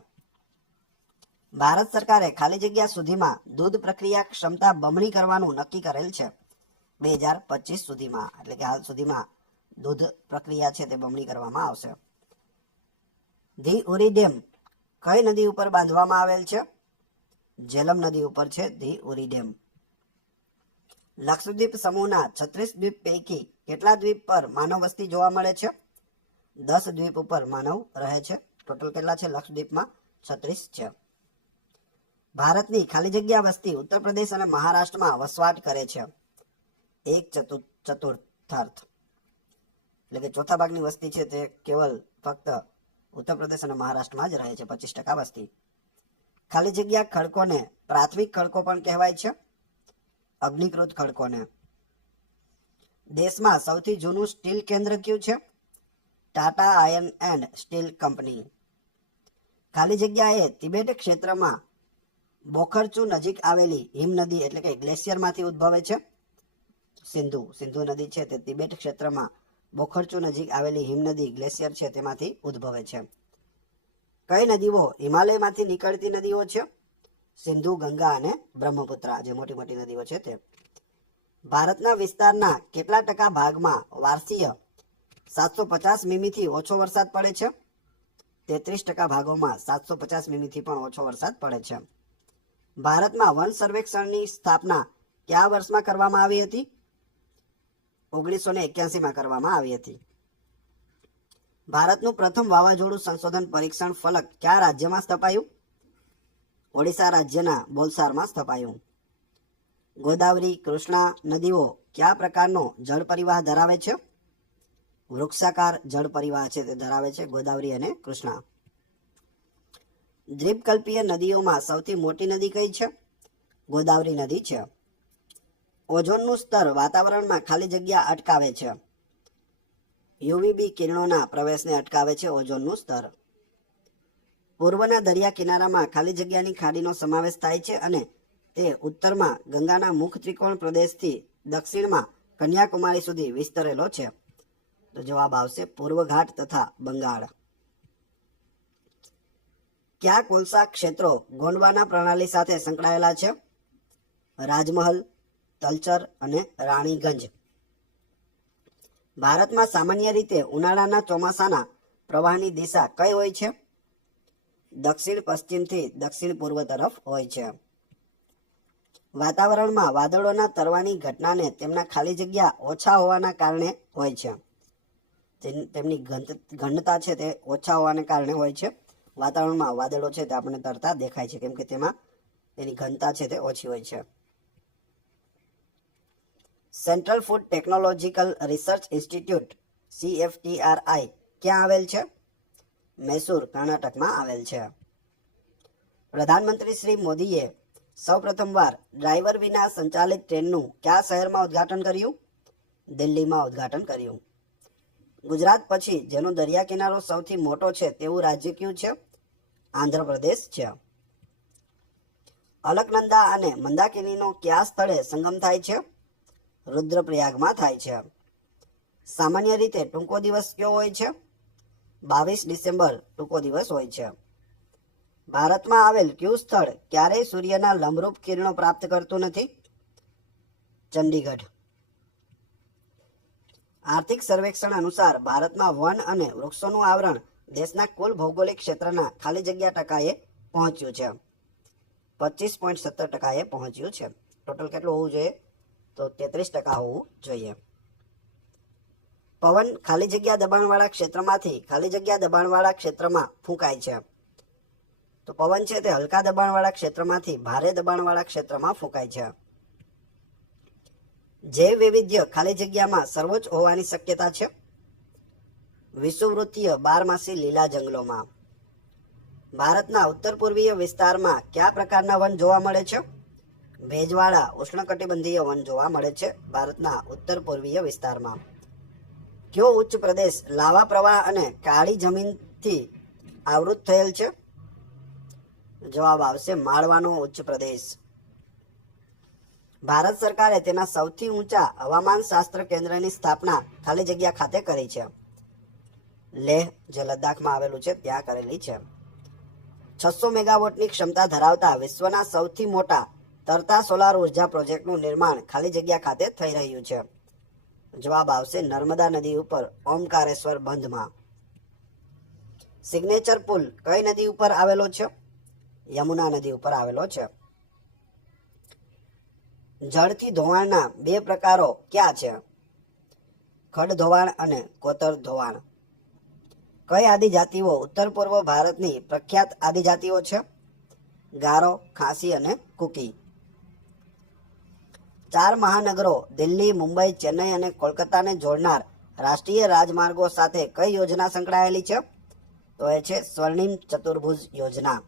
ભારત સરકારે ખાલી જગ્યા સુધીમાં દૂધ પ્રક્રિયા ક્ષમતા બમણી કરવાનું નક્કી કરેલ છે 2025 સુધીમાં, એટલે કે હાલ સુધીમાં દૂધ પ્રક્રિયા છે તે બમણી કરવામાં આવશે. ધી ઉરી ડેમ કઈ નદી ઉપર બાંધવામાં આવેલ છે? ઝેલમ નદી ઉપર છે ધી ઉરી ડેમ. લક્ષદ્વીપ સમૂહના 36 દ્વીપ પૈકી કેટલા દ્વીપ પર માનવ વસ્તી જોવા મળે છે? 10 દ્વીપ ઉપર માનવ રહે છે. ટોટલ કેટલા છે લક્ષદ્વીપમાં? 36 છે. ભારતની ખાલી જગ્યા વસ્તી ઉત્તર પ્રદેશ અને મહારાષ્ટ્રમાં વસવાટ કરે છે. 1/4 એટલે કે ચોથા ભાગની વસ્તી છે તે કેવલ ફક્ત ઉત્તર પ્રદેશ અને મહારાષ્ટ્રમાં જ રહે છે. 25% વસ્તી. ખાલી જગ્યા ખડકોને પ્રાથમિક ખડકો પણ કહેવાય છે. અગ્નિકૃત ખડકોને. દેશમાં સૌથી જૂનું સ્ટીલ કેન્દ્ર કયું છે? Tata iron and steel company. ખાલી જગ્યાએ તિબેટ ક્ષેત્રમાં બોખરચુ નજીક આવેલી હિમનદી એટલે કે ગ્લેશિયરમાંથી ઉદ્ભવે છે. સિંધુ નદી છે તે તિબેટ ક્ષેત્રમાં બોખરચુ નજીક આવેલી હિમનદી ગ્લેશિયર છે તેમાંથી ઉદ્ભવે છે. કઈ નદીઓ હિમાલયમાંથી નીકળતી નદીઓ છે? સિંધુ, ગંગા અને બ્રહ્મપુત્રા, જે મોટી મોટી નદીઓ છે તે. ભારતના વિસ્તારના કેટલા ટકા ભાગમાં વાર્ષિક 750 મીમીથી ઓછો વરસાદ પડે છે? 33% ભાગોમાં 750 મીમીથી પણ ઓછો વરસાદ પડે છે. ભારતમાં વન સર્વેક્ષણની સ્થાપના કયા વર્ષમાં કરવામાં આવી હતી? 1981માં કરવામાં આવી હતી. ભારતનું પ્રથમ વાવાઝોડું સંશોધન પરીક્ષણ ફલક કયા રાજ્યમાં સ્થપાયું? ઓડિશા રાજ્યના બોલસારમાં સ્થપાયું. ગોદાવરી, કૃષ્ણા નદીઓ કયા પ્રકારનો જળ પરિવાહ ધરાવે છે? વૃક્ષાકાર જળ પરિવાહ છે તે ધરાવે છે ગોદાવરી અને કૃષ્ણા. દ્વીપકલ્પીય નદીઓમાં સૌથી મોટી નદી કઈ છે? ગોદાવરી નદી છે. ઓઝોનનું સ્તર વાતાવરણમાં ખાલી જગ્યા અટકાવે છે. યુવીબી કિરણોના પ્રવેશને અટકાવે છે ઓઝોનનું સ્તર. પૂર્વના દરિયા કિનારામાં ખાલી જગ્યાની ખાડીનો સમાવેશ થાય છે અને તે ઉત્તરમાં ગંગાના મુખ ત્રિકોણ પ્રદેશથી દક્ષિણમાં કન્યાકુમારી સુધી વિસ્તરેલો છે. તો જવાબ આવશે પૂર્વ ઘાટ તથા બંગાળ. કયા કોલસા ક્ષેત્રો ગોંડવાના પ્રણાલી સાથે સંકળાયેલા છે? રાજમહલ, તલચર અને રાણીગંજ. ભારતમાં સામાન્ય રીતે ઉનાળાના ચોમાસાના પ્રવાહની દિશા કઈ હોય છે? દક્ષિણ પશ્ચિમથી દક્ષિણ પૂર્વ તરફ હોય છે. વાતાવરણમાં વાદળોના તરવાની ઘટનાને તેમના ખાલી જગ્યા ઓછા હોવાના કારણે હોય છે. તેમની ઘનતા છે તે ઓછા હોવાને કારણે હોય છે. વાતાવરણમાં વાદળો છે તે આપણને તરતા દેખાય છે કેમ કે તેમાં તેની ઘનતા છે તે ઓછી હોય છે. Central food technological research institute CFTRI ક્યાં આવેલ છે? મૈસૂર, કર્ણાટકમાં આવેલ છે. પ્રધાનમંત્રી શ્રી મોદીએ સૌપ્રથમવાર ડ્રાઈવર વિના સંચાલિત ટ્રેનનું કયા શહેરમાં ઉદ્ઘાટન કર્યું? દિલ્હીમાં ઉદ્ઘાટન કર્યું. ગુજરાત પછી જેનો દરિયા કિનારો સૌથી મોટો છે તેવું રાજ્ય કયું છે? આંધ્રપ્રદેશ છે. અલકનંદા અને મંદાકિનીનો કયા સ્થળે સંગમ થાય છે? રુદ્રપ્રયાગમાં થાય છે. સામાન્ય રીતે ટૂંકો દિવસ કયો હોય છે? 22 ડિસેમ્બર ટૂંકો દિવસ હોય છે. ભારતમાં આવેલ કયું સ્થળ ક્યારેય સૂર્યના લંબરૂપ કિરણો પ્રાપ્ત કરતું નથી? ચંડીગઢ. આર્થિક સર્વેક્ષણ અનુસાર ભારતમાં વન અને વૃક્ષોનું આવરણ દેશના કુલ ભૌગોલિક ક્ષેત્રના ખાલી જગ્યા ટકાએ પહોંચ્યું છે. 25.17% પહોંચ્યું છે. ટોટલ કેટલું હોવું જોઈએ? તો 33% હોવું જોઈએ. પવન ખાલી જગ્યા દબાણવાળા ક્ષેત્રમાંથી ખાલી જગ્યા દબાણવાળા ક્ષેત્રમાં ફૂંકાય છે. તો પવન છે તે હલકા દબાણવાળા ક્ષેત્રમાંથી ભારે દબાણવાળા ક્ષેત્રમાં ફૂંકાય છે. જૈવ વૈવિધ્ય ખાલી જગ્યામાં સર્વોચ્ચ હોવાની શક્યતા છે? વિષુવવૃત્તીય 12માસી લીલા જંગલોમાં. ભારતના ઉત્તર પૂર્વીય વિસ્તારમાં કયા પ્રકારના વન જોવા મળે છે? ભેજવાળા ઉષ્ણકટિબંધીય વન જોવા મળે છે ભારતના ઉત્તર પૂર્વીય વિસ્તારમાં. કયો ઉચ્ચ પ્રદેશ લાવા પ્રવાહ અને કાળી જમીનથી આવૃત થયેલ છે? જવાબ આવશે માળવાનો ઉચ્ચ પ્રદેશ. ભારત સરકારે તેના સૌથી ઊંચા હવામાન શાસ્ત્ર કેન્દ્રની સ્થાપના ખાલી જગ્યા ખાતે કરી છે. લેહ, જે લદ્દાખમાં આવેલું છે ત્યાં કરેલી છે. 600 મેગાવોટની ક્ષમતા ધરાવતા વિશ્વના સૌથી મોટા તરતા સોલાર ઉર્જા પ્રોજેક્ટનું નિર્માણ ખાલી જગ્યા ખાતે થઈ રહ્યું છે. જવાબ આવશે નર્મદા નદી ઉપર ઓમકારેશ્વર બંધમાં. સિગ્નેચર પુલ કઈ નદી ઉપર આવેલો છે? યમુના નદી ઉપર આવેલો છે. જળથી ધોવાણના 2 પ્રકારો ક્યાં છે? ખડ ધોવાણ અને કોતર ધોવાણ. કઈ આદિજાતિઓ ઉત્તર પૂર્વ ભારતની પ્રખ્યાત આદિજાતિઓ છે? ગારો, ખાસી અને કુકી. 4 મહાનગરો દિલ્હી, મુંબઈ, ચેન્નઈ અને કોલકાતાને જોડનાર રાષ્ટ્રીય રાજમાર્ગો સાથે કઈ યોજના સંકળાયેલી છે? તો એ છે સ્વર્ણિમ ચતુર્ભુજ યોજના.